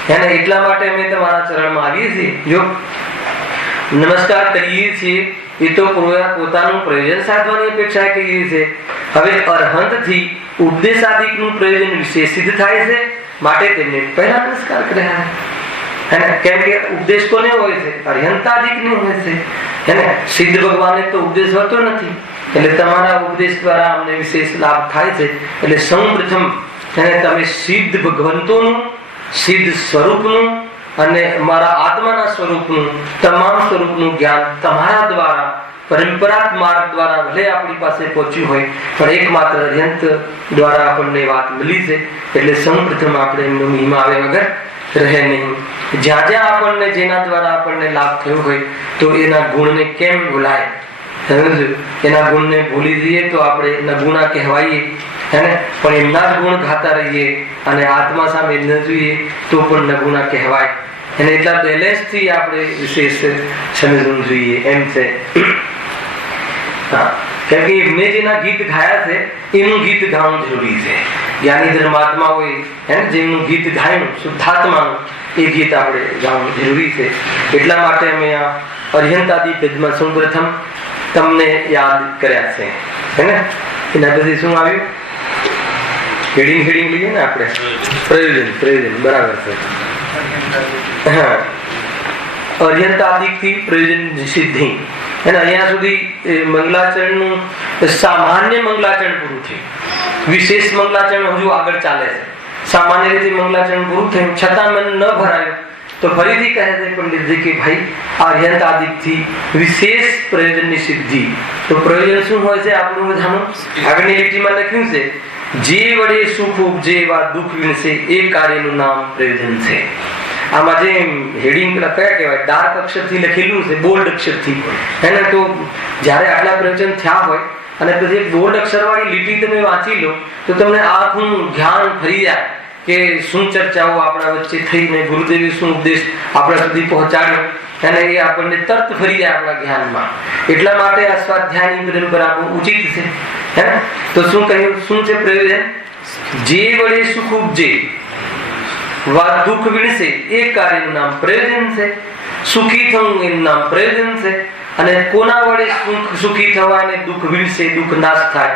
હે ને. એટલા માટે અમે તમારા ચરણમાં આવીએ છીએ. જો નમસ્કાર કરીએ છીએ એ તો પોતાનું પ્રયોજન સાધવાની અપેક્ષા કરીએ છીએ. હવે અરહંતથી ઉપદેશાદિકનું પ્રયોજન વિશેષ સિદ્ધ થાય છે, માટે તેમને પહેલા નમસ્કાર કર્યા. કેમ કે ઉપદેશ કોને હોય છે? અર્હંતાદિક ને હોય છે, હે ને. સિદ્ધ ભગવાનને તો ઉપદેશ હોતો નથી, એટલે તમારા ઉપદેશ દ્વારા અમને વિશેષ લાભ થાય છે. એટલે સૌપ્રથમ તમે સિદ્ધ ભગવંતોનું, સિદ્ધ સ્વરૂપનું અને મારા આત્માના સ્વરૂપનું, તમામ સ્વરૂપનું જ્ઞાન તમારા દ્વારા પરંપરાગત માર્ગ દ્વારા ભલે આપણી પાસે પહોંચ્યું હોય, પણ એકમાત્ર અર્હંત દ્વારા આપણને વાત મળી છે. એટલે સૌપ્રથમ આપણે એમનો મહિમા આવે વગર રહે નહીં. જ્યાં જ્યાં આપણને જેના દ્વારા આપણને લાભ થયો હોય તો એના ગુણને કેમ ભૂલાય? એના ગુણને ભૂલી જઈએ તો આપણે એના ગુણા કહેવાઈએ, હે ને, પણ એમના જ ગુણ ગાતા રહીએ અને આત્મા સામે ન જોઈએ તો પણ નગુણા કહેવાય. અને એટલા બેલેન્સથી આપણે વિશેષ સમજવું જોઈએ એમ છે. કેમ કે એમને જેના ગીત ગાયા છે એનું ગીત ગાવું જરૂરી છે. જ્ઞાની ધર્માત્મા હોય, હે ને, જેમનું ગીત ગાયનું શુદ્ધાત્માનું એ ગીત આપણે ગાવું જરૂરી છે. એટલા માટે અમે આ અર્હંતાદિ પદમાં સૌપ્રથમ તમને યાદ કર્યા છે, હે ને. એના પછી શું આવ્યું? હેડિંગ લઈએ ને આપણે, પ્રયોજન બરાબર છે. હા, અર્હંતાદિક થી પ્રયોજન સિદ્ધિ. અને અહીંયા સુધી મંગલાચરણનું સામાન્ય મંગલાચરણ પૂરું થયું, વિશેષ મંગલાચરણ હજુ આગળ ચાલે છે. સામાન્ય રીતે મંગલાચરણ પૂરું થયું છતાં મન ન ભરાયું તો ફરીથી કહે છે પંડિતજી કે ભાઈ અર્હંતાદિક થી વિશેષ પ્રયોજનની સિદ્ધિ. તો પ્રયોજન શું હોય છે આપણું બધાનું આગળની લીટીમાં લખ્યું છે, જે વડે સુખ ઉપજે એવા દુઃખ વિણશે એ કાર્યનું નામ પ્રયોજન છે. આમાં જે હેડિંગ કયા કહેવાય, ડાર્ક અક્ષરથી લખેલું છે, બોલ્ડ અક્ષરથી, હે ને. તો જ્યારે આટલા પ્રયોજન થયા હોય અને પછી બોલ્ડ અક્ષરવાળી લીટી તમે વાંચી લો તો તમને આખું જ્ઞાન ફરી જાય કે શું ચર્ચાઓ આપણા વચ્ચે થઈને ગુરુદેવે શું ઉપદેશ આપણા સુધી પહોંચાડ્યો, અને એ આપણને તરત ફરી જાય આપણા જ્ઞાનમાં. એટલા માટે આ સ્વાધ્યાયની પરંપરા બહુ ઉચિત છે, હે ને. તો શું કહ્યું, શું છે પ્રયોજન? જે વડે સુખ ઉપજે વા દુઃખ વિણશે એ કાર્યનું નામ પ્રયોજન છે. સુખી થવું એનું નામ પ્રયોજન છે. અને કોના વડે સુખી થવા અને દુઃખ વિણશે, દુઃખ નાશ થાય,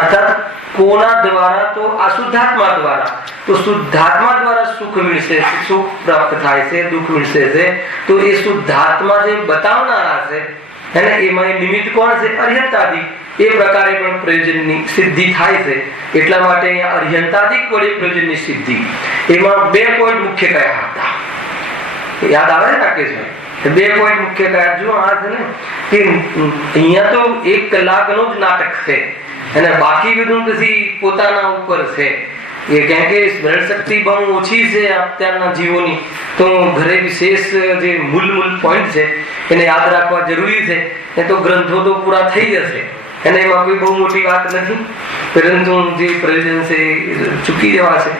અર્થાત કોના દ્વારા? તો આ શુદ્ધાત્મા દ્વારા. તો શુદ્ધાત્મા દ્વારા સુખ વિણશે, સુખ પ્રાપ્ત થાય છે, દુઃખ વિણશે છે. તો એ શુદ્ધાત્મા જે બતાવનારા છે, એને એમાં નિમિત્ત કોણ છે? અર્હંતાદિક. એ પ્રકારે પણ પ્રયોજનની સિદ્ધિ થાય છે. એટલા માટે અહીંયા અર્હંતાદિક વડે પ્રયોજનની સિદ્ધિ. એમાં 2 પોઈન્ટ મુખ્ય કયા હતા? યાદ આવે ને રાકેશભાઈ? 2 પોઈન્ટ મુખ્ય કયા? જો આ છે ને કે અહીંયા તો 1 કલાકનું જ નાટક છે અને બાકી બધું પછી પોતાના ઉપર છે. એ કેમ કે સ્મરણ શક્તિ બહુ ઓછી છે અત્યારના જીવોની, તો ઘરે વિશેષ જે મૂળ પોઈન્ટ છે એને યાદ રાખવા જરૂરી છે. એ તો ગ્રંથો તો પૂરા થઈ જશે અને એમાં કોઈ બહુ મોટી વાત નથી, પરંતુ જે પ્રયોજન છે ચૂકી જવા છે.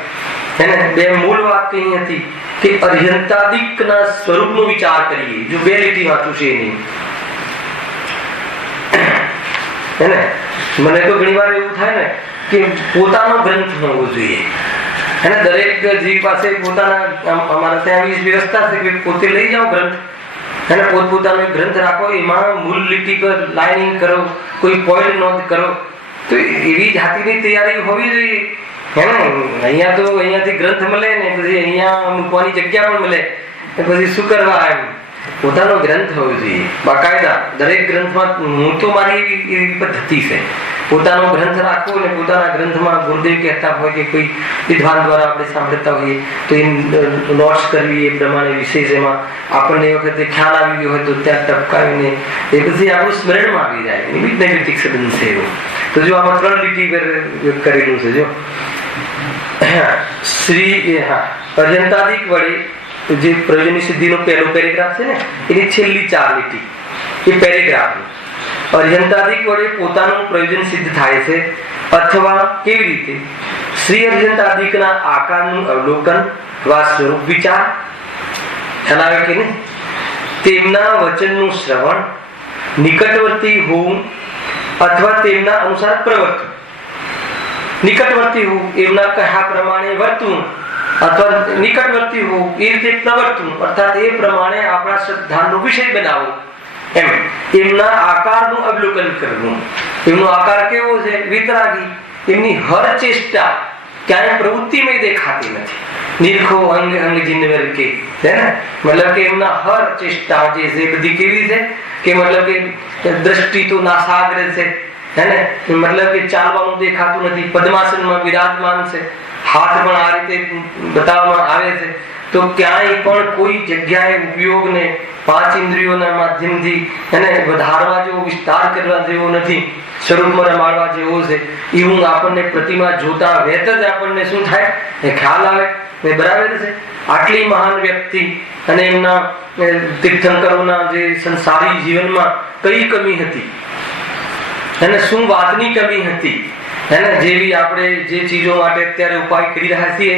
એને 2 મૂળ વાત કહી હતી કે અર્હંતાદિકના સ્વરૂપનો વિચાર કરીએ. જો 2 લીટી વાંચું છે એની, હે ને. મને તો ઘણી વાર એવું થાય ને કે પોતાનો ગ્રંથ હોવો જોઈએ, અને દરેક જીવ પાસે પોતાના અમારા ત્યાં એવી વ્યવસ્થા છે કે પોતે લઈ જાઓ ગ્રંથ અને પોતપોતાનો ગ્રંથ રાખો, એમાં મૂળ લીટી પર લાઇનિંગ કરો, કોઈ પોઈન્ટ નોંધ કરો. તો એવી જાતિની તૈયારી હોવી જોઈએ હે ને. અહીંયા તો અહીંયાથી ગ્રંથ મળે ને પછી અહીંયા મૂકવાની જગ્યા પણ મળે, પછી શું કરવા? એમ પોતાનો ગ્રંથ હોવો જોઈએ બાકાયદા. દરેક ગ્રંથમાં હું તો મારી એવી પદ્ધતિ છે, પોતાનો ગ્રંથ રાખવો અને પોતાના ગ્રંથમાં ગુરુદેવ કહેતા હોય કે કોઈ વિદ્વાન દ્વારા આપણે સાંભળતા હોઈએ તો એ નોટ્સ કરવી, એ પ્રમાણે વિશેષ એમાં આપણને એ વખતે ખ્યાલ આવી ગયો હોય તો ત્યાં ટપકાવીને એ પછી આપણું સ્મરણમાં આવી જાય. નિમિત્ત નૈમિત્તિક સંબંધ છે એવો. તો જો આમાં 3 લીટી પર કરેલું છે. જો શ્રી અર્યંતાદિક વડે જે પ્રયોજનની સિદ્ધિનો પહેલો પેરેગ્રાફ છે ને, એની છેલ્લી 4 લીટી એ પેરેગ્રાફ. અર્યંતાદિક વડે પોતાનું પ્રયોજન સિદ્ધ થાય છે, અથવા કેવી રીતે? શ્રી અર્યંતાદિકના આકારનું અવલોકન વા સ્વરૂપ વિચાર, ખ્યાલ આવે કે નહીં? તેમના વચનનું શ્રવણ, નિકટવર્તી હોવું અથવા તેમના અનુસાર પ્રવર્તવું. નિકટવર્તી હોવું, એમના કહ્યા પ્રમાણે વર્તવું, અથવા નિકટવર્તી હોવું એ રીતે પ્રવર્તવું, અર્થાત એ પ્રમાણે આપણા શ્રદ્ધાનો વિષય બનાવવો. એમ એમના આકારનું અવલોકન કરવું. એમનો આકાર કેવો છે? વિતરાગી. એમની હર ચેષ્ટા ક્યાંય પ્રવૃત્તિમય દેખાતી નથી. નિરખો અંગ અંગ જીનવર કે છે ને, મતલબ કે એમના હર ચેષ્ટા જે છે બધી કેવી છે કે મતલબ કે દ્રષ્ટિ તો નાસાગ્ર છે હે ને, મતલબ કે ચાલવાનું દેખાતું નથી, પદ્માસનમાં વિરાજમાન છે, હાથ પણ આ રીતે બતાવવામાં આવે છે. તો ક્યાંય પણ કોઈ જગ્યાએ ઉપયોગને 5 ઇન્દ્રિયોના માધ્યમથી એને વધારવા જેવો, વિસ્તાર કરવા જેવો નથી, સ્વરૂપમાં રમાડવા જેવો છે. એવું આપણને પ્રતિમા જોતા વેત જ આપણને શું થાય? એ ખ્યાલ આવે. બરાબર છે. આટલી મહાન વ્યક્તિ અને એમના તીર્થંકરોના જે સંસારી જીવનમાં કઈ કમી હતી અને શું વાતની કમી હતી એને, જેવી આપણે જે ચીજો માટે અત્યારે ઉપાય કરી રહ્યા છીએ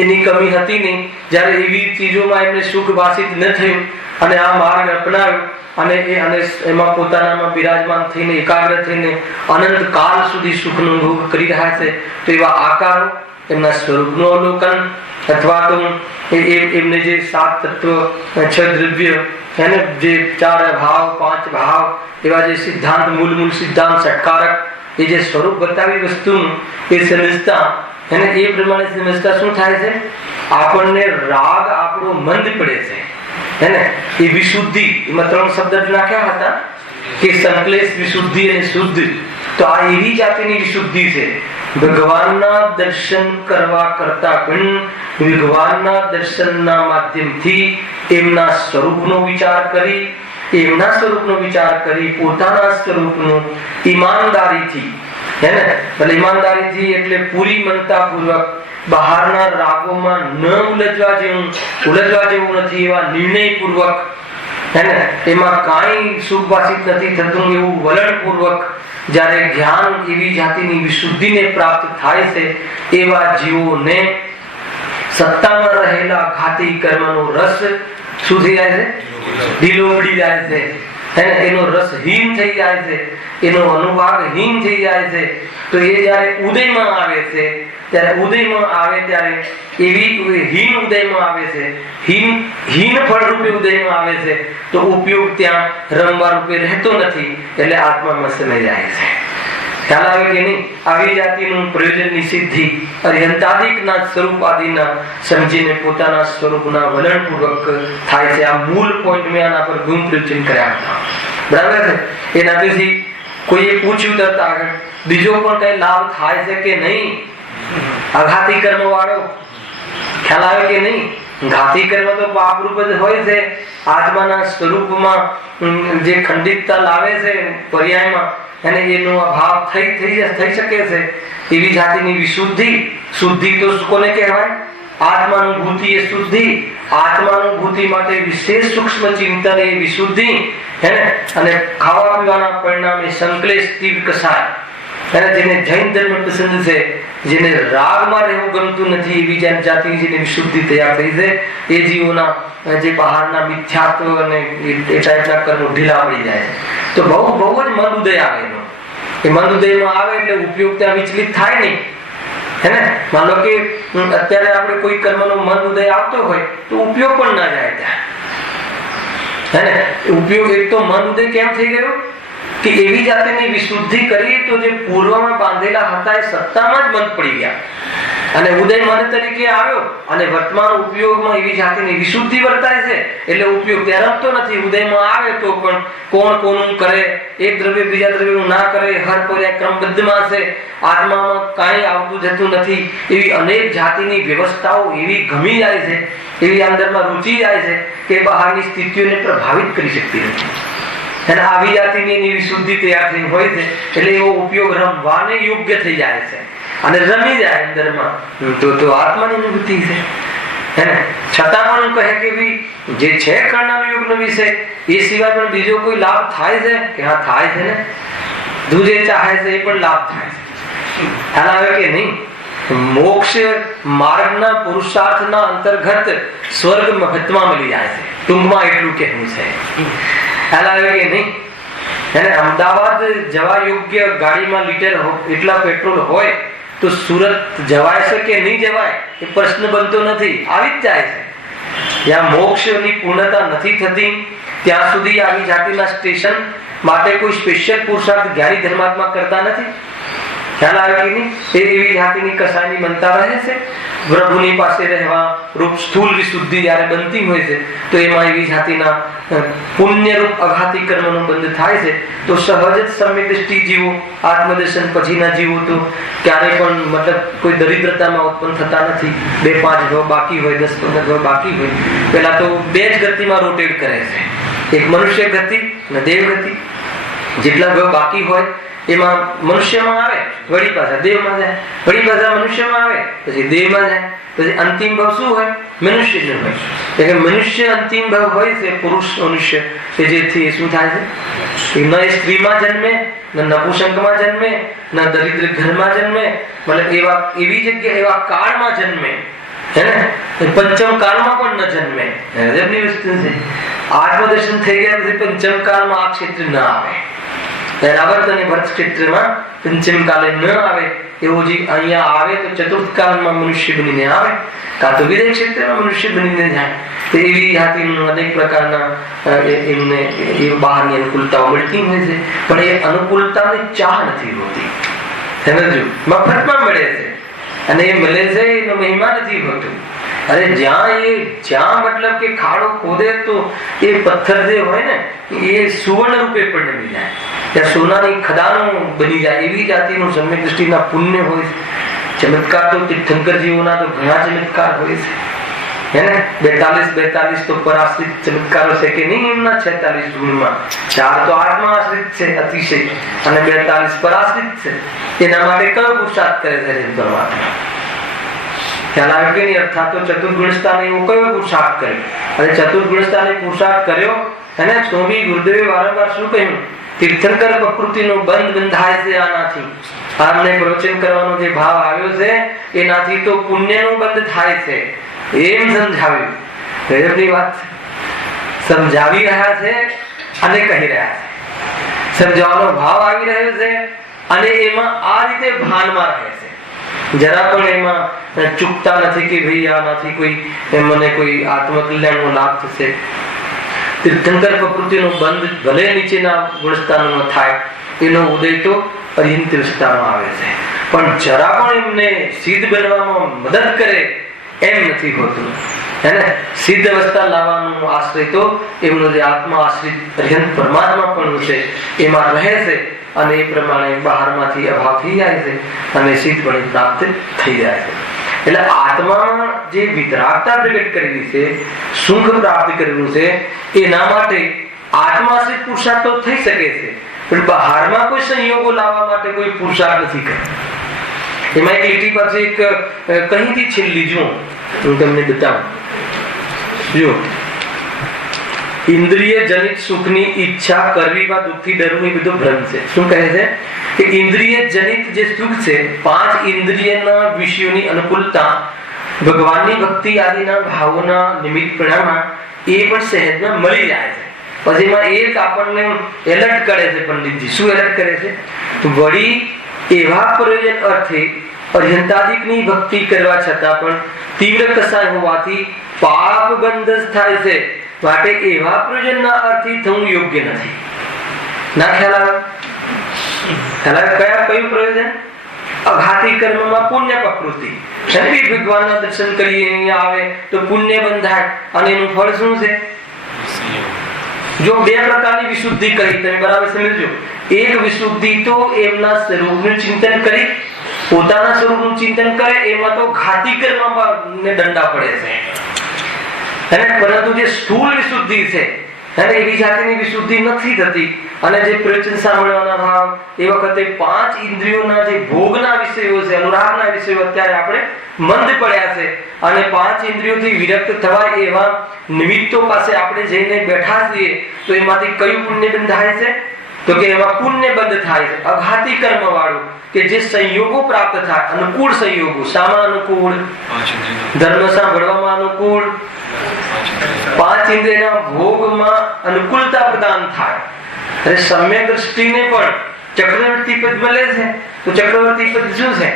એની કમી હતી નહીં. જ્યારે એવી ચીજોમાં એમને સુખ વાસિત ન થયું અને આ માર્ગ અપનાવ્યો અને એમાં પોતાનામાં બિરાજમાન થઈને એકાગ્ર થઈને અનંત કાળ સુધી સુખનો ભોગ કરી રહ્યા છે. તો એવા આકારો, એમના સ્વરૂપનું અવલોકન, અથવા તો એમને જે 7 તત્વ 6 દ્રવ્ય એને જે 4 ભાવ 5 ભાવ એવા જે સિદ્ધાંત, મૂળ સિદ્ધાંત ષટકારક એ જે સ્વરૂપ બતાવી વસ્તુનું એ સમજતા એને એ પ્રમાણે સમજતા શું થાય છે? આપણને રાગ આપણો મંદ પડે છે હે ને. એ વિશુદ્ધિ, એમાં 3 શબ્દ નાખ્યા હતા કે સંકલેશ, વિશુદ્ધિ અને શુદ્ધ. તો આ એવી જાતિની વિશુદ્ધિ છે. ભગવાનના દર્શન કરવા કરતા પણ ભગવાનના દર્શનના માધ્યમથી એમના સ્વરૂપનો વિચાર કરી પોતાના સ્વરૂપનો ઈમાનદારીથી હે ને, એટલે ઈમાનદારીથી એટલે પૂરી મનતા પૂર્વક, બહારના રાગોમાં ન ઉલજવા જેવું નથી એવા નિર્ણય પૂર્વક હે ને, એમાં કાંઈ સુખ વાસિત નથી થતું એવું વલણ પૂર્વક જ્યારે જ્ઞાન એવી જાતિની વિશુદ્ધિને પ્રાપ્ત થાય છે, એવા જીવોને સત્તામાં રહેલા ઘાતી કર્મનો રસ શું થઈ જાય છે? ઢીલો પડી જાય છે હે ને. એનો રસ હીન થઈ જાય છે, એનો અનુભાગ હીન થઈ જાય છે. તો એ જ્યારે ઉદયમાં આવે છે ત્યારે એવી હીન ઉદયમાં આવે છે, હીન ફળ રૂપે ઉદયમાં આવે છે. તો ઉપયોગ ત્યાં રમવા રૂપે રહેતો નથી, એટલે આત્મામાં સમય જાય છે. ખ્યાલ આવે કે નહીં? આવી જાતિનું પ્રયોજનની સિદ્ધિ અર્યંતાદિકના સ્વરૂપ આદિના સમજીને પોતાના સ્વરૂપના વલણપૂર્વક થાય છે. આ મૂળ પોઈન્ટ મેં આના પર ગુણ પ્રયોજન કર્યા હતા. બરાબર છે. એના પછી કોઈએ પૂછ્યું તરત આગળ બીજો પણ કઈ લાભ થાય છે કે નહીં? અઘાતી કર્મ વાળો ખ્યાલ આવે કે નહીં? ઘાતી કર્મ તો પાપ રૂપ જ હોય છે. આત્માના સ્વરૂપમાં જે ખંડિતતા લાવે છે પર્યાયમાં, અને એનો અભાવ થઈ શકે છે. એવી જાતિની વિશુદ્ધિ, શુદ્ધિ તો કોને કહેવાય? આત્માનુભૂતિ એ શુદ્ધિ. આત્માનુભૂતિ માટે વિશેષ સૂક્ષ્મ ચિંતન એ વિશુદ્ધિ હે ને. અને ખાવા પીવાના પરિણામે સંકલેશ તીવ્ર કસાય. અને જેને જૈન ધર્મ પસંદ છે, જેને રાગમાં રહેવું ગમતું નથી, એવી જાતિની જેને વિશુદ્ધિ તૈયાર થઈ છે, એ જીવોના જે બહારના મિથ્યાત્વ અને એ ટાઈપના કર્મો ઢીલા પડી જાય. તો બહુ જ મંદ ઉદય આવે એનો. એ મંદ ઉદયમાં આવે એટલે ઉપયોગ ત્યાં વિચલિત થાય નહીં है ने मान लो कि અત્યારે આપણે કોઈ કર્મનો મન ઉદય આવતો હોય તો ઉપયોગ પણ ના જાય ત્યાં, है ने ઉપયોગ એક તો મન ઉદય કેમ થઈ ગયો કે એવી જાતની વિશુદ્ધિ કરી તો જે પૂર્વમાં બાંધેલા હતા એ સત્તામાં જ બંધ પડી ગયા અને ઉદય મન તરીકે આવ્યો અને વર્તમાન ઉપયોગમાં એવી જાતની વિશુદ્ધિ વર્તાય છે એટલે ઉપયોગ ત્યાં રમતો નથી. ઉદયમાં આવે તો પણ કોણ કોનું કરે, એક દ્રવ્ય બીજા દ્રવ્યનું ના કરે, હર પર્યા ક્રમબદ્ધમાં છે, આત્મામાં કાંઈ આવતું જતું નથી, એવી અનેક જાતિની વ્યવસ્થાઓ એવી ગમી જાય છે, એવી અંદરમાં રુચિ જાય છે કે બહારની સ્થિતિઓને પ્રભાવિત કરી શકતી નથી. અને આવી જાતિની વિશુદ્ધિ તૈયાર થઈ હોય છે એટલે એવો ઉપયોગ રમવાને યોગ્ય થઈ જાય છે અને રમી જાય અંદરમાં તો આત્માની અનુભૂતિ છે, હે ને. છતાં પણ કહે કે ભાઈ જે છે કર્ણનો યોગનો વિષય એ સિવાય પણ બીજો કોઈ લાભ થાય છે કે હા થાય છે ને. તું જે ચાહે છે એ પણ લાભ થાય છે, ખ્યાલ આવે કે નહીં. મોક્ષ માર્ગના પુરુષાર્થના અંતર્ગત સ્વર્ગ મહત્વમાં મળી જાય છે, ટૂંકમાં એટલું કહેવું છે, ખ્યાલ આવે કે નહીં. એને અમદાવાદ જવા યોગ્ય ગાડીમાં લીટર એટલા પેટ્રોલ હોય તો સુરત જવાય છે કે નહીં જવાય એ પ્રશ્ન બનતો નથી, આવી જ જાય છે. જ્યાં મોક્ષની પૂર્ણતા નથી થતી ત્યાં સુધી આવી જાતિના સ્ટેશન માટે કોઈ સ્પેશિયલ પુરુષાર્થ જ્ઞાની ધર્માત્મા કરતા નથી, ખ્યાલ આવે કે નહીં. એવી જાતિની કસાયની બનતા રહે છે. પ્રભુની પાસે રહેવા રૂપ સ્થૂલ વિશુદ્ધિ જ્યારે બનતી હોય છે તો એમાં એવી જાતિના પુણ્યરૂપ અઘાતી કર્મનો બંધ થાય છે તો સહજ જ સમ્યક દ્રષ્ટિ જીવો, આત્મદર્શન પછીના જીવો તો ક્યારે પણ મતલબ કોઈ દરિદ્રતામાં ઉત્પન્ન થતા નથી. 2-5 ભાવ બાકી હોય, 10-15 ભાવ બાકી હોય, પેલા તો 2 જ ગતિમાં રોટેટ કરે છે, એક મનુષ્ય ગતિ અને દેવ ગતિ. જેટલા ભાવ બાકી હોય એમાં મનુષ્યમાં આવે વળી પાછા દેવમાં જાય, વળી પાછા મનુષ્યમાં આવે પછી દેવમાં જાય, પછી અંતિમ ભાવ શું હોય મનુષ્યનો હોય. એટલે મનુષ્ય અંતિમ ભાવ હોય છે પુરુષ મનુષ્ય કે જેથી શું થાય છે ન એ સ્ત્રીમાં જન્મે, ન નપુંસકમાં જન્મે, ન દરિદ્ર ઘરમાં જન્મે, મતલબ એવી જગ્યા એવા કાળમાં જન્મે, હે ને. પંચમ કાળમાં પણ ન જન્મે, ગજબની વસ્તુ છે. આત્મદર્શન થઈ ગયા પછી પંચમ કાળમાં આ ક્ષેત્ર ન આવે, રાવત અને ભરત ક્ષેત્રમાં પંચમ કાલે ન આવે. એવો જે અહીંયા આવે તો ચતુર્થ કાળમાં મનુષ્ય બનીને આવે, કાં તો વિદેહ ક્ષેત્રમાં મનુષ્ય બનીને જાય. તો એવી જાતિનું અનેક પ્રકારના એમને એ બહારની અનુકૂળતાઓ મળતી હોય છે પણ એ અનુકૂળતાની ચાહ નથી હોતી, સમજો. મફતમાં મળે છે અને એ મળે છે એનો મહિમા નથી હોતો. અરે જ્યાં મતલબ કે ખાડો ખોદે તો એ પથ્થર જે હોય ને એ સુવર્ણ રૂપે પણ બની જાય, ત્યાં સોનાની ખદાનો બની જાય. એવી જાતિનું સમ્યક દ્રષ્ટિના પુણ્ય હોય છે. ચમત્કાર તો તીર્થંકરજીઓના તો ઘણા ચમત્કાર હોય છે, હે ને. 42 તો પરાશ્રિત ચમત્કારો છે કે નહીં એમના 46 ગુણમાં 4 તો આત્મા આશ્રિત છે અતિશય અને 42 પરાશ્રિત છે. એના માટે કયો પુરુષાર્થ કરે છે પરમાત્મા, ખ્યાલ આવે કે નહીં. અર્થાત તો ચતુર્ગુણસ્થાને એવો કયો પુરુષાર્થ કર્યો અને ચતુર્ગુણસ્થાને પુરુષાર્થ કર્યો અને તો બી ગુરુદેવે વારંવાર શું કહ્યું, તીર્થંકર પ્રકૃતિનો બંધ બંધાય છે આનાથી. આમને પ્રવચન કરવાનો જે ભાવ આવ્યો છે એનાથી તો પુણ્યનો બંધ થાય છે એમ સમજાવ્યું. ગજબની વાત છે. સમજાવી રહ્યા છે અને કહી રહ્યા છે, સમજાવવાનો ભાવ આવી રહ્યો છે અને એમાં આ રીતે ભાનમાં રહે છે. જરા પણ એમાં ચૂકતા નથી કે ભાઈ આનાથી કોઈ મને કોઈ આત્મકલ્યાણનો લાભ થશે. તીર્થંકર પ્રકૃતિનો બંધ ભલે નીચેના ગુણસ્થાનમાં થાય, એનો ઉદય તો અરિહંત વિસ્તારમાં આવે છે પણ જરા પણ એમને સિદ્ધ બનવામાં મદદ કરે એમ નથી હોતું, હે ને. સિદ્ધ અવસ્થા લાવવાનો આશ્રય તો એમનો જે આત્મા આશ્રિત અરિહંત પરમાત્મા પણ છે એમાં રહે છે અને એ પ્રમાણે બહારમાંથી અભાવ થઈ જાય છે અને સિદ્ધ પણ પ્રાપ્ત થઈ જાય છે. એટલે આત્મામાં જે વિતરાગતા પ્રગટ કરેલી છે, સુખ પ્રાપ્ત કરેલું છે, એના માટે આત્માશ્રિત પુરુષાર્થ તો થઈ શકે છે પણ બહારમાં કોઈ સંયોગો લાવવા માટે કોઈ પુરુષાર્થ નથી કરતો. એમાં એક લીટી પાસે એક કહીથી છેલ્લી જુઓ, હું તમને બતાવું. જો ઇન્દ્રિય જનિત સુખની ઈચ્છા કરવીમાં દુઃખથી ડરવું એ બધો ભ્રમ છે. શું કહે છે કે ઇન્દ્રિય જનિત જે સુખ છે, 5 ઇન્દ્રિયના વિષયોની અનુકૂળતા ભગવાનની ભક્તિ આદિના ભાવોના નિમિત્તપણામાં એ પણ સહેજમાં મળી જાય છે. પછી એમાં એક આપણને એલર્ટ કરે છે પંડિતજી. શું એલર્ટ કરે છે? વળી એવા પ્રયોજન અર્થે અર્યંતાદિકની ભક્તિ કરવા છતાં પણ તીવ્ર કસાય હોવાથી પાપ બંધ થાય છે, માટે એવા પ્રયોજનના અર્થી થવું યોગ્ય નથી. ના ખ્યાલ આવે? કયું પ્રયોજન? અઘાતી કર્મમાં પુણ્ય પ્રકૃતિ. ભગવાનના દર્શન કરીએ અહીંયા આવે તો પુણ્ય બંધાય, અને એનું ફળ શું છે? જો બે પ્રકારની વિશુદ્ધિ કરી, તમે બરાબર સમજો. એક વિશુદ્ધિ તો એમના સ્વરૂપનું ચિંતન કરી, પોતાના સ્વરૂપનું ચિંતન કરે, એમાં તો ઘાતી કર્મમાં દંડા પડે છે. અને પરંતુ જે સ્થૂળ વિશુદ્ધિ છે, અને એવી જાતિની વિશુદ્ધિ નથી થતી. અને જે પ્રવચન સાંભળવાના ભાવ, એ વખતે પાંચ ઇન્દ્રિયોના જે ભોગના વિષયો છે, અનુરાગના વિષયો અત્યારે આપણે મંદ પડ્યા છે, અને પાંચ ઇન્દ્રિયોથી વિરક્ત થવાય એવા નિમિત્તો પાસે આપણે જઈને બેઠા છીએ, તો એમાંથી કયું પુણ્ય બંધાય છે? તો કે એમાં પુણ્ય બંધ થાય છે અઘાતી કર્મ વાળું, કે જે સંયોગો પ્રાપ્ત થાય, અનુકૂળ સંયોગો. શામાં અનુકૂળ? ધર્મ સાંભળવામાં અનુકૂળ, પાંચ ઇન્દ્રિયના ભોગમાં અનુકૂળતા પ્રદાન થાય. અને સમ્યક દ્રષ્ટિને પણ ચક્રવર્તી પદ મળે છે. તો ચક્રવર્તી પદ શું છે?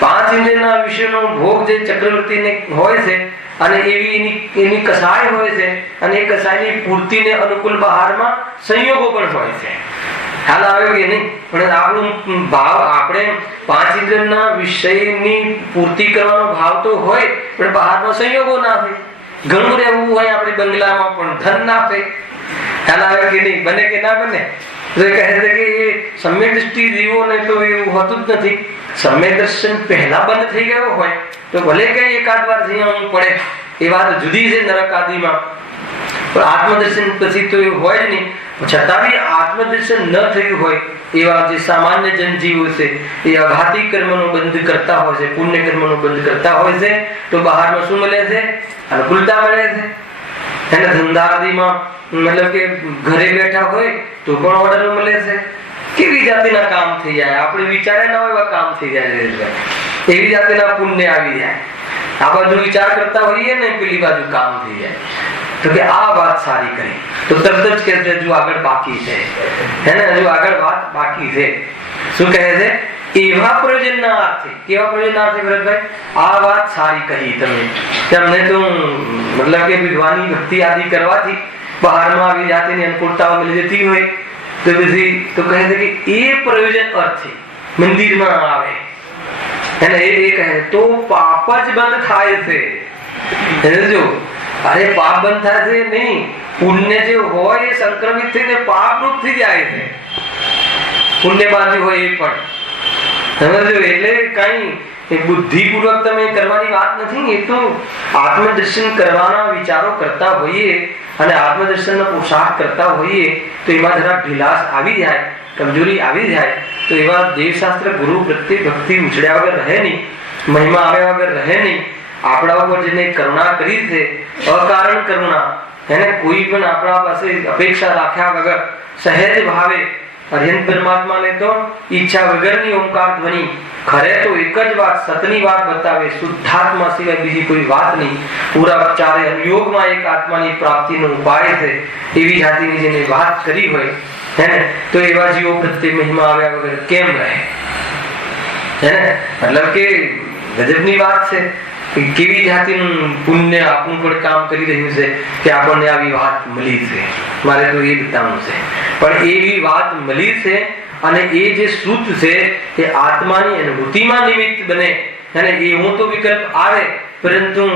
પાંચ ઇન્દ્રિયના વિષયનો ભોગ જે ચક્રવર્તીને હોય છે, અને એવી એની કસાય હોય છે, અને એ કસાયની પૂર્તિને અનુકૂળ બહારમાં સંયોગો પણ હોય છે. ખ્યાલ આવ્યો કે નહીં? પણ આપણું ભાવ, આપણે પાંચ ઇન્દ્રિયના વિષયની પૂર્તિ કરવાનો ભાવ તો હોય, પણ બહારમાં સંયોગો ના હોય. ઘણું રહેવું હોય આપણે બંગલામાં, પણ ધન ના હોય. ખ્યાલ આવે કે નહીં? બને કે ના બને? તો કહે છે કે એ સમ્યક દ્રષ્ટિ જીવોને તો એવું હોતું જ નથી. સમ્યક દર્શન પહેલા બંધ થઈ ગયો હોય તો ભલે કઈ એકાદ વાર જઈને પડે, એ વાત જુદી છે નરક આદિમાં. પણ આત્મદર્શન પછી તો એવું હોય જ નહીં. છતાં બી આત્મદર્શન ન થયું હોય એવા જે સામાન્ય જનજીવો છે, એ અઘાતી કર્મનો બંધ કરતા હોય છે, પુણ્ય કર્મનો બંધ કરતા હોય છે, તો બહારમાં શું મળે છે? અનુકૂળતા મળે છે. એને ધંધાદીમાં મતલબ કે ઘરે બેઠા હોય તો પણ ઓર્ડર મળે છે. કેવી જાતિના કામ થઈ જાય, આપણે વિચારે ના હોય એવા કામ થઈ જાય. એવી જાતિના પુણ્ય આવી જાય. આ બાજુ વિચાર કરતા હોઈએ ને, પેલી બાજુ કામ થઈ જાય. તો કે આ વાત સારી કરી, તો તરત જ કહે છે હજુ આગળ બાકી છે. હે ને? હજુ આગળ વાત બાકી છે. શું કહે છે? એવા પ્રયોજનના અર્થે. કેવા પ્રયોજનના અર્થે ભરતભાઈ? આ વાત સારી કહી તમે. તમને તો મતલબ કે વિદ્વાની ભક્તિ આદિ કરવાથી બહારમાં આવી જાતિની અનુકૂળતાઓ મળી જતી હોય, તો પછી તો કહે છે કે એ પ્રયોજન અર્થે મંદિરમાં આવે, એને એ કહે તો પાપ જ બંધ થાય છે. જો અરે પાપ બંધ થાય છે નહીં, પુણ્ય જે હોય એ સંક્રમિત થઈને પાપ રૂપ થઈ જાય છે. પુણ્ય બાંધ્યું હોય એ પણ સમજો. એટલે કઈ બુદ્ધિપૂર્વક તમે કરવાની વાત નથી. એ તો આત્મદર્શન કરવાના વિચારો કરતા હોઈએ અને આત્મદર્શનનો પોશાક કરતા હોઈએ, તો એમાં જરા ઢીલાસ આવી જાય, કમજોરી આવી જાય, તો એવા દેવશાસ્ત્ર ગુરુ પ્રત્યે ભક્તિ ઉછળ્યા વગર રહે નહીં, મહિમા આવ્યા વગર રહે નહીં. આપણા ઉપર જેને કરુણા કરી છે, અકારણ કરુણા, એને કોઈ પણ આપણા પાસે અપેક્ષા રાખ્યા વગર સહેજ ભાવે અર્યંત પરમાત્માને તો ઈચ્છા વગરની ઓમકાર ધ્વનિ, ખરે તો એક જ વાત, સતની વાત બતાવે, શુદ્ધાત્મા સિવાય બીજી કોઈ વાત નહીં. પૂરા ચારે અનુયોગમાં એક આત્માની પ્રાપ્તિનો ઉપાય છે, એવી જાતિની જેને વાત કરી હોય, હે ને? તો એવા જીવો પ્રત્યે મહિમા આવ્યા વગર કેમ રહે? હે ને? મતલબ કે ગજબની વાત છે. કેવી જાતિનું પુણ્ય આપણું પણ કામ કરી રહ્યું છે કે આપણને આવી વાત મળી છે. મારે તો એ બતાવવું છે. પણ એવી વાત મળી છે, અને એ જે શ્રુત છે એ આત્માની અનુભૂતિમાં નિમિત્ત બને. અને એવું તો વિકલ્પ આવે, પરંતુ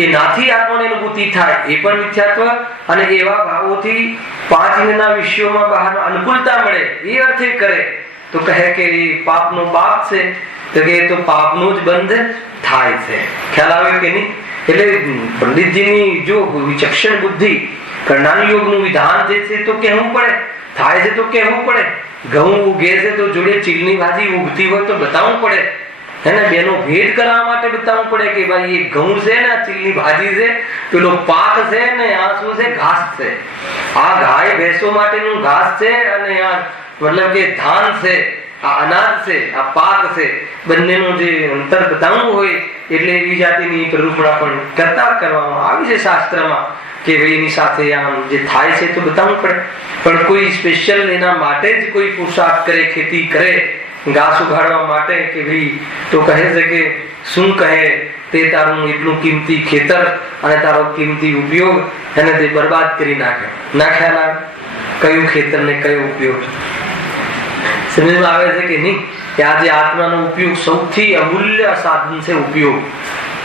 એ નાથી આત્માની અનુભૂતિ થાય એ પણ મિથ્યાત્વ. અને એવા ભાવોથી પાંચ ઇન્દ્રિયના વિષયોમાં બહાર અનુકૂળતા મળે એ અર્થે કરે, તો કહે કે એ પાપનો બાપ છે, તો કે એ તો પાપનો જ બંધ થાય છે. ખ્યાલ આવે કે નહીં? એટલે પંડિતજીની જો વિચક્ષણ બુદ્ધિ, કર્ણાની યોગનું વિધાન જે છે તો કહેવું પડે, થાય છે તો કહેવું પડે. ઘઉં ઉગે છે તો જોડે ચીલની ભાજી ઉગતી હોય તો બતાવવું પડે. એને બેનો ભેદ કરવા માટે બતાવવું પડે કે ભાઈ એ ઘઉં છે ને આ ચીલની ભાજી છે, પેલો પાક છે ને આ શું છે? ઘાસ છે. આ ગાય ભેંસો માટેનું ઘાસ છે, અને આ મતલબ કે ધાન છે, આ અનાજ છે, આ પાક છે. બંનેનું જે અંતર બતાવવું હોય એટલે એવી જાતિની પ્રરૂપણા પણ કરવામાં આવી છે શાસ્ત્રમાં, કે ભાઈ એની સાથે આમ જે થાય છે તો બતાવવું પડે. પણ કોઈ સ્પેશિયલ એના માટે જ કોઈ પુરુષાર્થ કરે, ખેતી કરે, ઘાસ ઉગાડવા માટે કે ભાઈ તો કહે છે કે શું કહે તે તારું એટલું કિંમતી ખેતર અને તારો કિંમતી ઉપયોગ એને તે બરબાદ કરી નાખ્યો. ના ખ્યાલ આવે કયું ખેતર ને કયો ઉપયોગ સમજમાં આવે છે કે નહીં? કે આજે આત્માનો ઉપયોગ સૌથી અમૂલ્ય સાધન છે.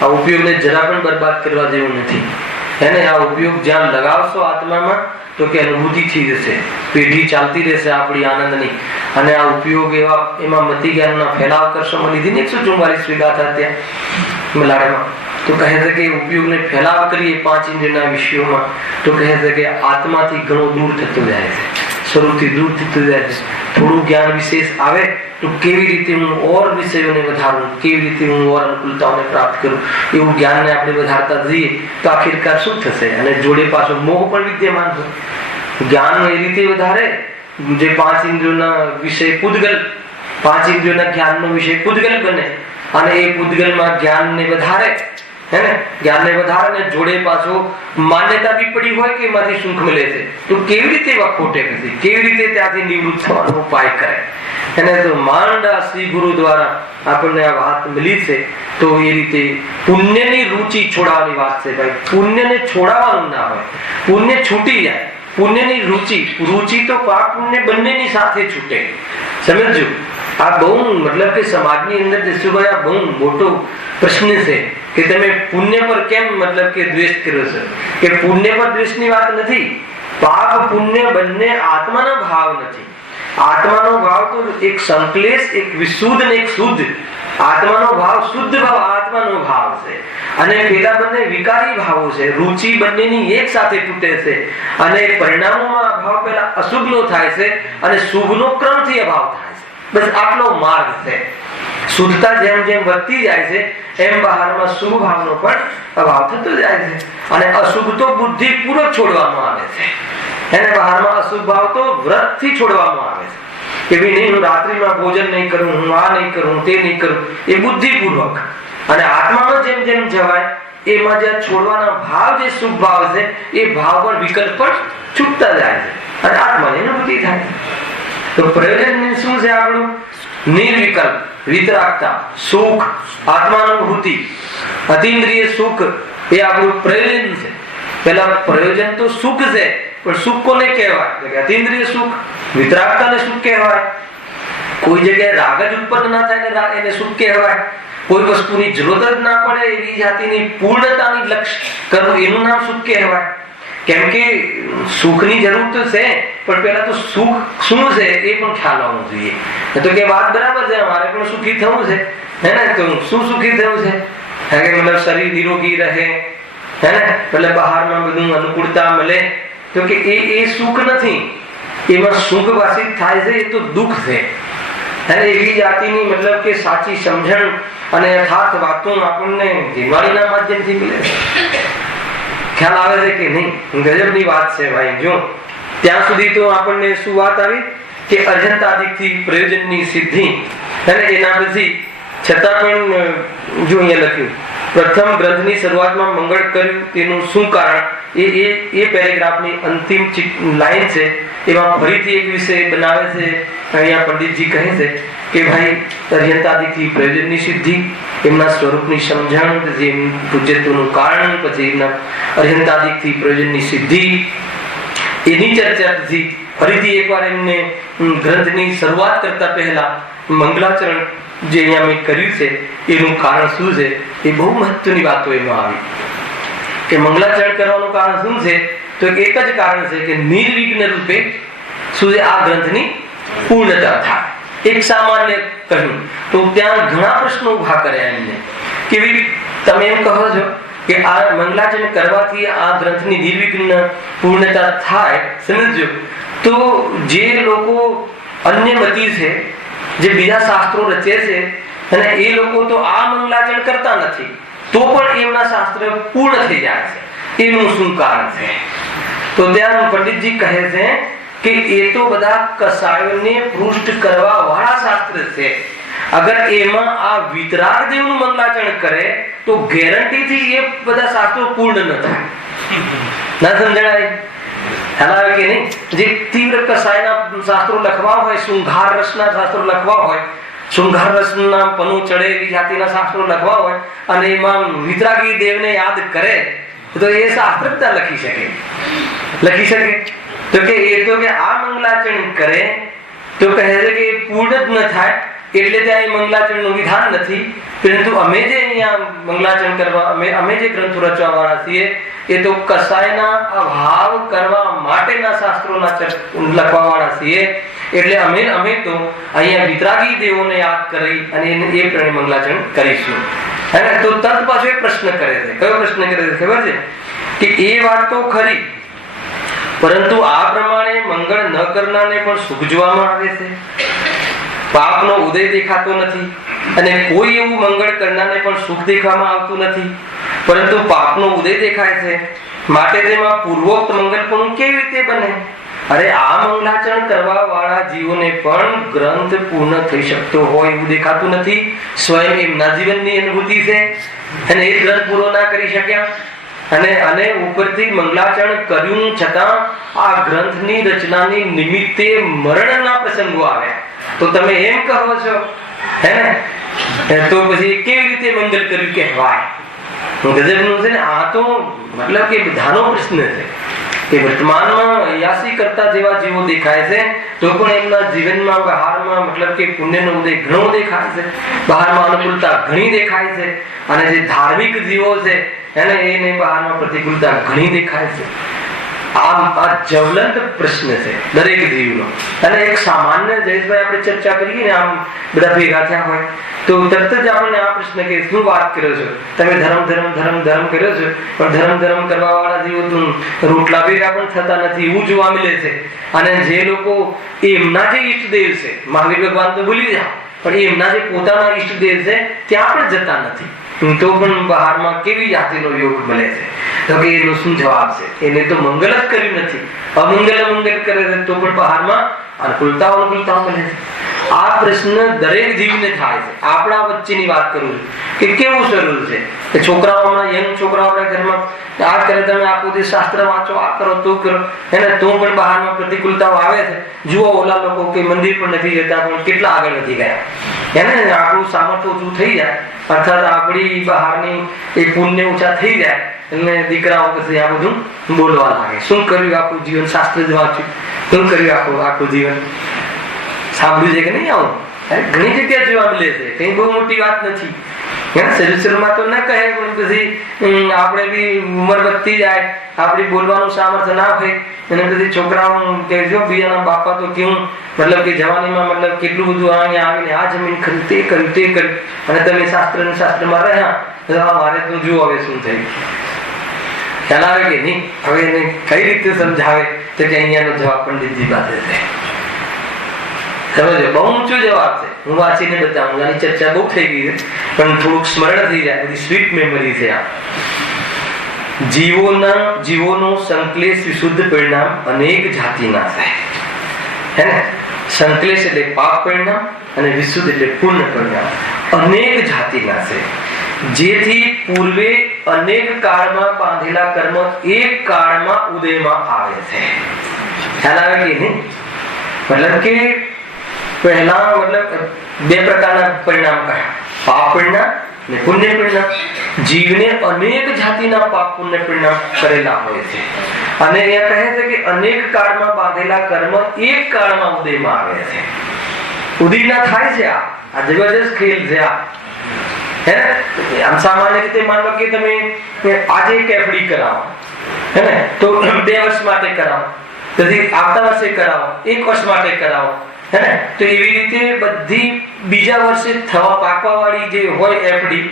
આ ઉપયોગને જરા પણ બરબાદ કરવા જેવું નથી. એને આ ઉપયોગ જ્યાં લગાવશો આત્મામાં તો કે અનુભૂતિ થઈ જશે, પેઢી ચાલતી રહેશે આપણી આનંદની. અને આ ઉપયોગ એમાં મતિ જ્ઞાનના ફેલાવ કરશો. મને લીધી ને 144 વીઘા હતા ત્યાં મલાડમાં, તો કહે છે કે ઉપયોગને ફેલાવ કરીએ 5 ઇન્દ્રિયના વિષયોમાં તો કહે છે કે આત્માથી ઘણો દૂર થતો જાય છે, સ્વરૂપથી દૂર થતો જાય છે. થોડું જ્ઞાન વિશેષ આવે તો કેવી રીતે હું ઓર વિષયોને વધારું, કેવી રીતે હું ઓર અનુકૂળતાઓને પ્રાપ્ત કરું, એવું જ્ઞાનને આપણે વધારતા જઈએ તો આખિરકાર શું થશે? અને જોડે પાછો મોહ પણ વિદ્યમાન હોય. જ્ઞાન એ રીતે વધારે જે 5 ઇન્દ્રિયોના વિષય પૂતગલ, 5 ઇન્દ્રિયોના જ્ઞાનનો વિષય પૂતગલ બને અને એ પૂતગલમાં જ્ઞાનને વધારે, હે ને, જ્ઞાનને વધારે ને જોડે પાછો માન્યતા બી પડી હોય કે એમાંથી સુખ મળે છે તો કેવી રીતે વખોટે નથી, કેવી રીતે ત્યાંથી નિવૃત્ત થવાનો ઉપાય કરે? એને તો માંડ શ્રી ગુરુ દ્વારા આપણને આ વાત મળી છે. તો એ રીતે પુણ્યની રુચિ છોડાવવાની વાત છે ભાઈ. પુણ્યને છોડાવવાનું ના હોય, પુણ્ય છૂટી જાય. પુણ્યની રુચિ તો પાપ પુણ્ય બંનેની સાથે છૂટે. સમજજો, આ બહુ મતલબ કે સમાજની અંદર જશુભાઈ આ બહુ મોટો પ્રશ્ન છે કે તમે પુણ્ય પર કેમ મતલબ કે દ્વેષ કર્યો છે. કે પુણ્ય પર દ્વેષની વાત નથી. પાપ પુણ્ય બંને આત્માનો ભાવ નથી. આત્માનો ભાવ તો એક સંકલેશ, એક વિશુદ્ધ ને એક શુદ્ધ. આત્માનો ભાવ શુદ્ધ ભાવ આત્માનો ભાવ છે અને પેલા બંને વિકારી ભાવો છે. રુચિ બંનેની એક સાથે તૂટે છે અને પરિણામોમાં અભાવ પેલા અશુભનો થાય છે અને શુભનો ક્રમથી અભાવ થાય છે. બસ આટલો માર્ગ છે. શુદ્ધતા જેમ જેમ વધતી જાય છે એમ બહારમાં શુભ ભાવનો પણ અભાવ થતો જાય છે અને અશુભ તો બુદ્ધિ પૂર્વક છોડવામાં આવે છે. એને બહારમાં અશુભ ભાવ તો વ્રતથી છોડવામાં આવે છે કે ભાઈ નહીં, હું રાત્રિમાં ભોજન નહીં કરું, હું આ નહીં કરું, તે નહીં કરું, એ બુદ્ધિપૂર્વક. અને આત્મામાં જેમ જેમ જવાય એમાં જે છોડવાના ભાવ, જે શુભ ભાવ છે એ ભાવ પર વિકલ્પ પણ છૂટતા જાય છે અને આત્માની અનુભૂતિ થાય. તો પ્રયોજન શું છે આપણું? નિર્વિકલ્પ વિતરાગતા, સુખ, આત્માનુભૂતિ, અતિન્દ્રિય સુખ એ આપણું પ્રયોજન છે. પેલા પ્રયોજન તો સુખ છે પણ સુખ કોને કહેવાય? અતિન્દ્રિય સુખ, વિતરાગતાને સુખ કહેવાય. કોઈ જગ્યાએ રાગ જ ઉત્પન્ન ના થાય ને એને સુખ કહેવાય. કોઈ વસ્તુની જરૂરત જ ના પડે એવી જાતિની પૂર્ણતાની લક્ષ્ય કરવું એનું નામ સુખ કહેવાય. કેમ કે સુખની જરૂર તો છે પણ પેલા તો સુખ શું છે એ પણ ખ્યાલ હોવો જોઈએ. તો કે વાત બરાબર છે, મારે પણ સુખી થવું છે, હે ને? તો શું સુખી થવું છે? મતલબ શરીર નિરોગી રહે, હે ને, એટલે બહારમાં બધું અનુકૂળતા મળે. તો કે એ સુખ નથી, એમાં સુખ વાસિત થાય છે એ તો દુઃખ છે. અને એવી જાતિની મતલબ કે સાચી સમજણ અને યથાર્થ વાતો આપણને દિવાળીના માધ્યમથી મળે છે. ખ્યાલ આવે છે કે નહીં? ગજબની વાત છે ભાઈ. જો ત્યાં સુધી તો આપણને શું વાત આવી કે અર્જંતાદિકથી પ્રયોજનની સિદ્ધિ, અને એના પછી છતાં પણ જો અહીંયા લખ્યું પ્રથમ ગ્રંથની શરૂઆતમાં મંગળ કર્યું તેનું શું કારણ, એ પેરેગ્રાફની અંતિમ લાઈન છે. એમાં ફરીથી એક વિષય બનાવે છે. અહીંયા પંડિતજી કહે છે કે ભાઈ અર્યંતાદિકથી પ્રયોજનની સિદ્ધિ, એમના સ્વરૂપની સમજણ, પછી પૂજ્યત્વનું કારણ, પછી એમના અર્યંતાદિકથી પ્રયોજનની સિદ્ધિ, એની ચર્ચાથી ફરીથી એકવાર એમને ગ્રંથની શરૂઆત કરતા પહેલા મંગલાચરણ જે અહીંયા મેં કર્યું છે એનું કારણ શું છે એ બહુ મહત્વની વાતો એમાં આવી. કે મંગલાચરણ કરવાનું કારણ શું છે? તો એક જ કારણ છે કે નિર્વિઘ્ન રૂપે શું છે આ ગ્રંથની પૂર્ણતા થાય. એક સામાન્ય કહ્યું તો ત્યાં ઘણા પ્રશ્નો ઉભા કર્યા એમને કે તમે એમ કહો છો કે આ મંગલાચરણ કરવાથી આ ગ્રંથની નિર્વિઘ્ન પૂર્ણતા થાય. સમજો, તો જે લોકો અન્યમતી છે, જે બીજા શાસ્ત્રો રચે છે અને એ લોકો તો આ મંગલાચરણ કરતા નથી તો પણ એમના શાસ્ત્ર પૂર્ણ થઈ જાય છે. એનું શું કારણ છે? તો ત્યાં પંડિતજી કહે છે કે એ તો બધા કસાયોને પૃષ્ઠ કરવા વાળા શાસ્ત્ર છે. અગર એમાં આ વિતરાગ દેવનું મંગલાચરણ કરે તો ગેરંટીથી એ બધા શાસ્ત્રો પૂર્ણ ન થાય. ના સમજાય? ખ્યાલ આવે કે નહીં? જે તીવ્ર કસાયના શાસ્ત્રો લખવા હોય, શૃંગાર રસના શાસ્ત્રો લખવા હોય, શૃંગાર રસના પનું ચડે એવી જાતિના શાસ્ત્રો લખવા હોય અને એમાં વિતરાગી દેવને યાદ કરે તો એ શાસ્ત્ર લખી શકે તો કે એ તો કે આ મંગલાચરણ કરે તો કહે છે કે પૂર્ણ જ ન થાય એટલે ત્યાં મંગલાચરણનું વિધાન નથી. પરંતુ અમે જે અહીંયા મંગલાચરણ કરવા અમે જે ગ્રંથો રચવા વાળા છીએ એ તો કસાયના અભાવ કરવા માટેના શાસ્ત્રોના લખવા વાળા છીએ. એટલે અમે તો અહીંયા વિતરાગી દેવોને યાદ કરી અને એ પ્રમાણે મંગલાચરણ કરીશું. અને તો તત પાછો એક પ્રશ્ન કરે છે. કયો પ્રશ્ન કરે છે ખબર છે? કે એ વાત તો ખરી, પરંતુ આ પ્રમાણે મંગળ ન કરનારને પણ સુખ જોવામાં આવે છે. પાપનો ઉદય દેખાતો નથી અને કોઈ એવું મંગળ કરનારને પણ સુખ દેખવામાં આવતું નથી, પરંતુ પાપનો ઉદય દેખાય છે. માટે તેમાં પૂર્વોક્ત મંગલપણું કેવી રીતે બને? અરે આ મંગલાચરણ કરવા વાળા જીવોને પણ ગ્રંથ પૂર્ણ થઈ શકતો હોય એવું દેખાતું નથી. સ્વયં એમના જીવનની અનુભૂતિ છે અને એ ગ્રંથ પૂરો ના કરી શક્યા અને ઉપરથી મંગલાચરણ કર્યું છતાં આ ગ્રંથની રચનાની નિમિત્તે મરણના પ્રસંગો આવ્યા તો તમે એમ કહો છો હે ને? તો પછી કેવી રીતે મંગલ કર્યું કહેવાય? ગજબનું છે ને આ તો. મતલબ કે બધાનો પ્રશ્ન છે કે વર્તમાનમાં 82 કરતા જેવા જીવો દેખાય છે તો પણ એમના જીવનમાં બહારમાં મતલબ કે પુણ્યનો ઉદય ઘણો દેખાય છે, બહારમાં અનુકૂળતા ઘણી દેખાય છે અને જે ધાર્મિક જીવો છે એને બહારમાં પ્રતિકૂળતા ઘણી દેખાય છે. આ જ્વલંત પ્રશ્ન છે દરેક જીવનો. અને એક સામાન્ય જયેશભાઈ આપણે ચર્ચા કરીએ ને આમ બધા ભેગા થયા હોય તો તરત જ આપણને આ પ્રશ્ન કે શું વાત કર્યો છો તમે? ધર્મ કર્યો છો પણ ધર્મ કરવા વાળા જીવો તો રોટલા ભેગા પણ થતા નથી એવું જોવા મળે છે. અને જે લોકો એમના જે ઈષ્ટદેવ છે, મહાવીર ભગવાન તો ભૂલી જાઓ, પણ એમના જે પોતાના ઈષ્ટદેવ છે ત્યાં પણ જતા નથી તો પણ બહારમાં કેવી જાતિનો યોગ મળે છે? તો કે એનો શું જવાબ છે? એને તો મંગલ જ કર્યું નથી, મંગલ કરે છે તો પણ બહારમાં અનુકૂળતાઓ મળે છે. આ પ્રશ્ન દરેક જીવને થાય છે. આપણા વચ્ચેની વાત કરું છું કે કેવું સરળ છે કે છોકરાઓ હમણાં યંગ છોકરાઓ આપણા ઘરમાં આ કરે, તમે આખો દિવસ શાસ્ત્ર વાંચો, આ કરો તો કરો એને તો પણ બહારમાં પ્રતિકૂળતાઓ આવે છે. જુઓ ઓલા લોકો કે મંદિર પણ નથી જતા પણ કેટલા આગળ વધી ગયા એને આપણું સામર્થ્ય ઓછું થઈ જાય અર્થાત આપણી બહારની એ પુણ્ય ઓછા થઈ જાય એટલે દીકરાઓ પછી આ બધું બોલવા લાગે. શું કર્યું આખું જીવન? શાસ્ત્ર જ વાંચ્યું. શું કર્યું આખું જીવન? સાંભળ્યું છે કે નહીં? આવું ઘણી જગ્યા જોવા મળે છે. કઈ બહુ મોટી વાત નથી. શરીરમાં તો ન કહે પણ પછી આપણે બી ઉંમર વધતી જાય, આપણી બોલવાનું સામર્થ્ય ના હોય અને પછી છોકરાઓ કહેજો બીજાના બાપા તો કેવું મતલબ કે જવાનીમાં મતલબ કેટલું બધું અહીંયા આવીને આ જમીન ખરી તે કર્યું અને તમે શાસ્ત્રમાં રહ્યા મારે તો જુઓ હવે શું થયું. ખ્યાલ આવે કે નહીં? હવે એને કઈ રીતે સમજાવે તો કે અહીંયાનો જવાબ પંડિતજી પાસે છે. સમજો, બહુ ઊંચો જવાબ છે. હું વાંચીને બતાવું. આની ચર્ચા બહુ થઈ ગઈ છે પણ થોડુંક સ્મરણ થઈ જાય. બધી સ્વીટ મેમરી છે આ. જીવોનો સંકલેશ વિશુદ્ધ પરિણામ અનેક જાતિના છે. હે ને? સંકલેશ એટલે પાપ પરિણામ અને વિશુદ્ધ એટલે પૂર્ણ પરિણામ. અનેક જાતિના છે. જેથી પૂર્વે અનેક કાળમાં બાંધેલા કર્મ એક કાળમાં ઉદયમાં આવે છે. ખ્યાલ આવે કે નહીં? મતલબ કે પહેલા મતલબ બે પ્રકારના પરિણામ કહ્યા, પાપ પરિણામ અને પુણ્ય પરિણામ. જીવને અનેક જાતિના પાપ પુણ્ય પરિણામ કરેલા હોય છે અને એ કહે છે કે અનેક કાળમાં બાંધેલા કર્મ એક કાળમાં ઉદયમાં આવે છે. ઉદયના થાય છે. આ જબરજસ્ત ખેલ છે આ. હે ને? આમ સામાન્ય રીતે માનો કે તમે આજે એક એફડી કરાવો હે ને તો 2 વર્ષ માટે કરાવો, પછી આવતા વર્ષે કરાવો, 1 વર્ષ માટે કરાવો હે ને તો એવી રીતે બધી બીજા વર્ષે થવા પાકવા વાળી જે હોય એફડી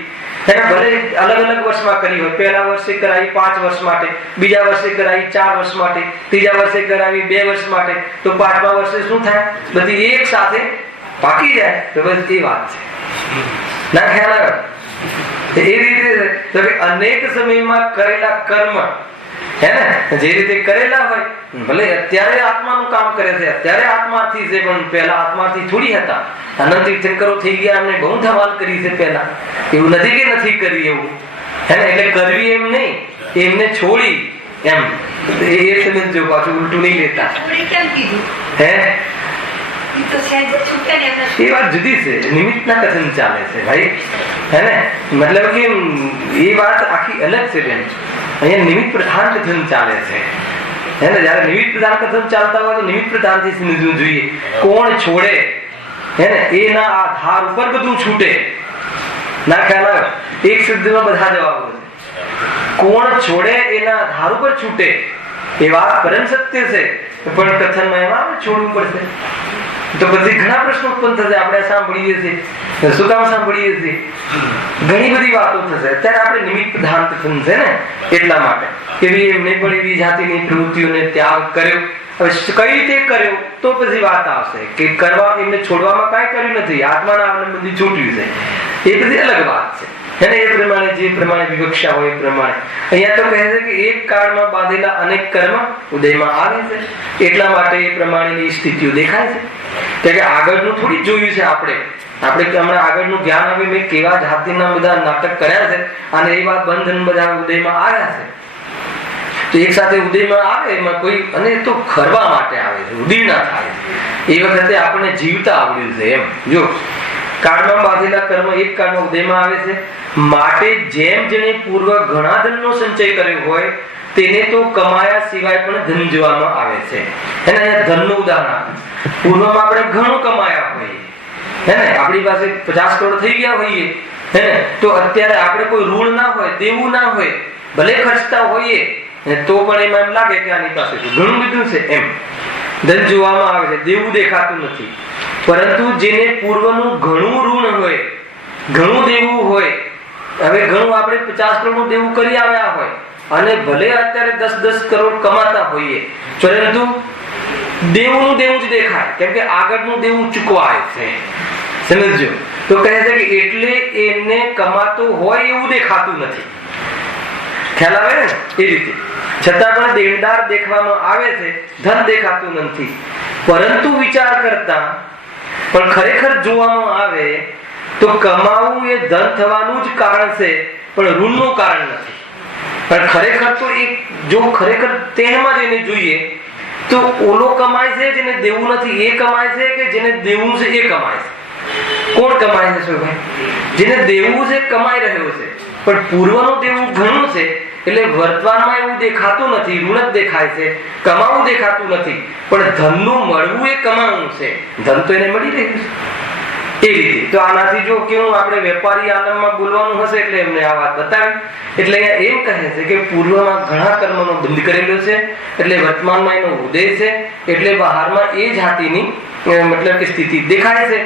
એને ભલે અલગ અલગ વર્ષમાં કરી હોય. પહેલા વર્ષે કરાવી 5 વર્ષ માટે, બીજા વર્ષે કરાવી 4 વર્ષ માટે, ત્રીજા વર્ષે કરાવી 2 વર્ષ માટે, તો 5મા વર્ષે શું થાય? બધી એક સાથે પાકી જાય. તો બસ એ વાત છે ના? ખ્યાલ આવે? એ રીતે અનેક સમયમાં કરેલા કર્મ હે ને જે રીતે કરેલા હોય ભલે અત્યારે આત્માનું કામ કરે છે, અત્યારે આત્માર્થી છે પણ પહેલા આત્માર્થી થોડી હતા. અનંત તીર્થંકરો થઈ ગયા, અમને બહુ ધમાલ કરી છે પહેલા. એવું નથી કે નથી કરી એવું હે ને? એટલે કરવી એમ નહીં, એમને છોડી એમ એ સમજો, પાછું ઉલટું નહીં લેતા. હે એ વાત જુદી છે, નિમિત્તના કથન ચાલે છે ભાઈ, હે ને? મતલબ કે એ વાત આખી અલગ છે બેન. અહીંયા નિમિત્ત પ્રધાન કથન ચાલે છે, હે ને? જયારે નિમિત્ત પ્રધાન કથન ચાલતા હોય તો નિમિત્ત પ્રધાનથી સમજવું જોઈએ. કોણ છોડે, હે ને, એના આધાર ઉપર બધું છૂટે. ના ખ્યાલ આવે? એક શબ્દમાં બધા જવાબો છે. કોણ છોડે એના આધાર ઉપર છૂટે, એ વાત પરમ સત્ય છે. પણ કથનમાં એમાં છોડવું પડશે તો પછી ઘણા પ્રશ્નો ઉત્પન્ન થશે. આપણે સાંભળીએ છીએ, શું કામ સાંભળીએ છીએ? ઘણી બધી વાતો થશે. અત્યારે આપણે નિમિત્ત પ્રધાન કથન છે ને, એટલા માટે એવી એમને પણ એવી જાતિની પ્રવૃત્તિઓને ત્યાગ કર્યો. હવે કઈ રીતે કર્યો તો પછી વાત આવશે કે કરવા એમને છોડવામાં કાંઈ કર્યું નથી, આત્માના અવલંબનથી છૂટ્યું છે, એ બધી અલગ વાત છે. એને એ પ્રમાણે જે પ્રમાણે વિવક્ષા હોય એ પ્રમાણે અહીંયા તો કહે છે કે એક કાળમાં બાંધેલા અનેક કર્મ ઉદયમાં આવે છે. એટલા માટે એ પ્રમાણેની સ્થિતિઓ દેખાય છે કે આગળનું થોડી જોયું છે. આપણે હમણાં આગળનું જ્ઞાન આવે મેં કેવા જાતિના બધા નાટક કર્યા છે અને એ વાત બંધન બધા ઉદયમાં આવ્યા છે. તો એક સાથે ઉદયમાં આવે એમાં કોઈ, અને તો ખરવા માટે આવે છે, ઉદય ના થાય. એ વખતે આપણને જીવતા આવડ્યું છે એમ. જો કાળમાં બાંધેલા કર્મ એક કાળમાં ઉદયમાં આવે છે. માટે જેમ જેને પૂર્વ ઘણા ધનનો સંચય કર્યો હોય તેને તો કમાયા સિવાય પણ ધન જોવામાં આવે છે. એને અહીંયા ધનનું ઉદાહરણ આપે. પૂર્વમાં આપણે ઘણું કમાયા હોઈએ, હે ને, આપણી પાસે 50 કરોડ થઈ ગયા હોઈએ, હે ને, તો અત્યારે આપણે કોઈ ઋણ ના હોય, દેવું ના હોય, ભલે ખર્ચતા હોઈએ તો પણ એમાં એમ લાગે કે આની પાસે ઘણું બધું છે એમ. ધન જોવામાં આવે છે, દેવું દેખાતું નથી. પરંતુ જેને પૂર્વનું ઘણું ઋણ હોય, ઘણું દેવું હોય, હવે ઘણું આપણે 50 કરોડનું દેવું કરી આવ્યા હોય અને ભલે અત્યારે 10-10 કરોડ કમાતા હોઈએ, પરંતુ દેવું જ દેખાય, કેમ કે આગળનું દેવું ચૂકવાય છે. સમજો? તો કહે છે કે એટલે એને કમાતો હોય એવું દેખાતું નથી. ખ્યાલ આવે ને? એ રીતે છતાં પણ દેણદાર દેખવામાં આવે છે, ધન દેખાતું નથી. પરંતુ વિચાર કરતા પણ ખરેખર જોવામાં આવે તો કમાવું એ ધન થવાનું જ કારણ છે, પણ ઋણનું કારણ નથી. પણ ખરેખર તો જો ખરેખર તેમાં જઈને જોઈએ તો ઓલો કમાય છે જેને દેવું નથી એ કમાય છે, કે જેને દેવું છે એ કમાય છે? કોણ કમાય છે ભાઈ? જેને દેવું છે કમાઈ રહ્યો છે, પણ પૂર્વનું દેવું ઘણું છે એટલે વર્તમાનમાં એવું દેખાતું નથી, ઋણ જ દેખાય છે, કમાવું દેખાતું નથી. પણ ધનનું મળવું એ કમાવું છે, ધન તો એને મળી રહ્યું છે. એ રીતે તો આનાથી જો કેવું આપણે વેપારી આલમમાં બોલવાનું હશે એટલે એમને આ વાત બતાવી. એટલે એમ કહે છે કે પૂર્વમાં ઘણા કર્મનો બંધ કરેલો છે, એટલે વર્તમાનમાં એનો ઉદય છે, એટલે બહારમાં એ જાતિની મતલબ કે સ્થિતિ દેખાય છે.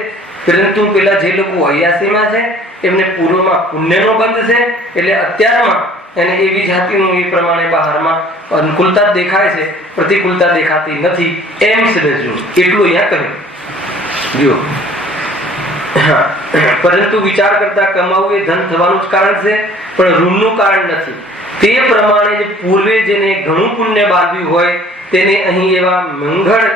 પરંતુ પેલા જે લોકો 88માં છે એમને પૂર્વમાં પુણ્યનો બંધ છે, એટલે અત્યારમાં એને એવી જાતિનું એ પ્રમાણે બહારમાં અનુકૂળતા દેખાય છે, પ્રતિકૂળતા દેખાતી નથી. એમ સમજવું એટલું અહીંયા કહ્યું. જો પરંતુ વિચાર કરતા કમાવું એ ધન થવાનું જ કારણ છે, પણ ઋણનું કારણ નથી. તે પ્રમાણે પૂર્વે જેને ઘણું પુણ્ય બાંધ્યું હોય તેને અહીં એવા મંગળ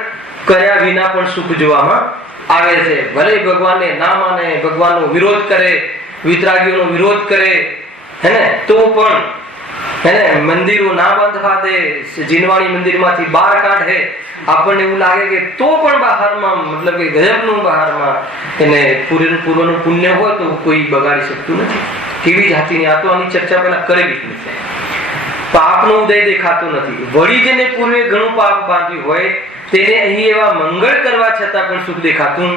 કર્યા વિના પણ સુખ જોવામાં આવે છે. ભલે ભગવાનને ના માને, ભગવાનનો વિરોધ કરે, વિતરાગીઓનો વિરોધ કરે, હેને, તો પણ હેને મંદિરો ના બાંધવા દે, જીનવાણી મંદિરમાંથી બહાર કાઢે, આપણને એવું લાગે કે તો પણ બહારમાં મતલબ કે ગજબનું બહારમાં એને પૂર્વનું પુણ્ય હોય તો કોઈ બગાડી શકતું નથી. કેવી જાતિની આ તો આની ચર્ચા પહેલા કરેલી છે. પાપનો ઉદય દેખાતો નથી. વળી જેને પૂર્વે ઘણું પાપ બાંધ્યું હોય તેને અહીં એવા મંગળ કરવા છતાં પણ સુખ દેખાતું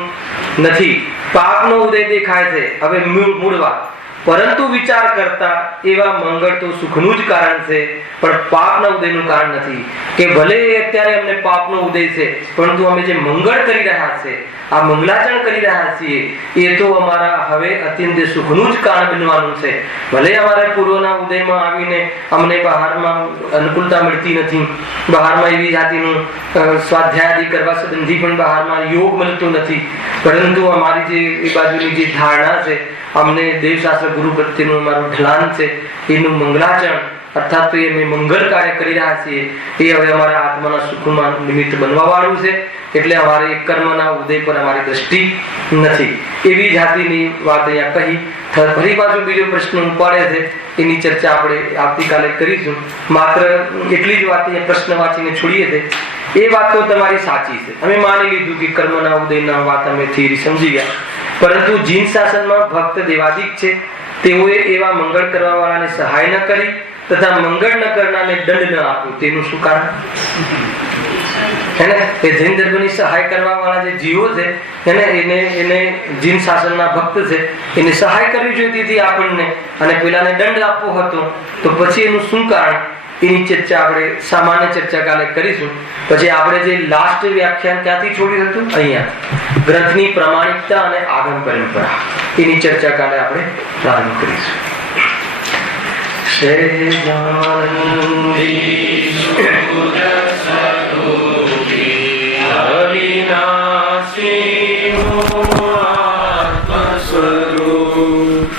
નથી. પાપનો ઉદય દેખાય છે. હવે મૂળ વાત, પરંતુ વિચાર કરતા એવા મંગળ તો સુખનું જ કારણ છે, પણ પાપના ઉદયનું કારણ નથી. કે ભલે અત્યારે અમને પાપનો ઉદય છે, પરંતુ અમે જે મંગળ કરી રહ્યા છે, આ મંગલાચરણ કરી રહ્યા છીએ, એ તો અમારા હવે અત્યંત સુખનું જ કારણ બનવાનું છે. ભલે અમારા પૂર્વના ઉદયમાં આવીને અમને બહારમાં અનુકૂળતા મળતી નથી, બહારમાં એવી જાતિનું સ્વાધ્યાય કરવા સંબંધી પણ બહારમાં યોગ મળતો નથી, પરંતુ અમારી જે એ બાજુની જે ધારણા છે, અમને દેવશાસ્ત્ર ગુરુ પ્રત્યેનું અમારું ઢલાન છે, એનું મંગલાચરણ અર્થાત તો એ અમે મંગળ કાર્ય કરી રહ્યા છીએ, એ હવે અમારા આત્માના સુખમાં નિમિત્ત બનવા વાળું છે. એટલે અમારે કર્મના ઉદય પર અમારી દ્રષ્ટિ નથી. એવી જાતિની વાત અહીંયા કહી ફરી પાછો બીજો પ્રશ્ન ઉપાડે છે, એની ચર્ચા આપણે આવતીકાલે કરીશું. માત્ર એટલી જ વાત પ્રશ્ન વાંચીને છોડીએ છે. એ વાત તો તમારી સાચી છે. અમે માની લીધું કે કર્મના ઉદયના વાત અમે થિયરી સમજી ગયા, પરંતુ જીન શાસનમાં ભક્ત દેવાદિક છે, તેઓએ એવા મંગળ કરવા વાળાને સહાય ન કરી તથા મંગળ ન કરનારને દંડ ન આપ્યો. તેનું શું કારણ? એને એ જૈન ધર્મની સહાય કરવા વાળા જે જીવો છે એને જીન શાસનના ભક્ત છે, એને સહાય કરવી જોઈતી હતી આપણને, અને પેલાને દંડ આપવો હતો. તો પછી એનું શું કારણ? એની ચર્ચા આપણે સામાન્ય ચર્ચા કાલે કરીશું. પછી આપણે જે લાસ્ટ વ્યાખ્યાન ક્યાંથી છોડ્યું હતું, અહીંયા ગ્રંથની પ્રામાણિકતા અને આગમ પરંપરા, એની ચર્ચા કાલે આપણે પ્રારંભ કરીશું. અવિનાશી આત્મ સ્વરૂપ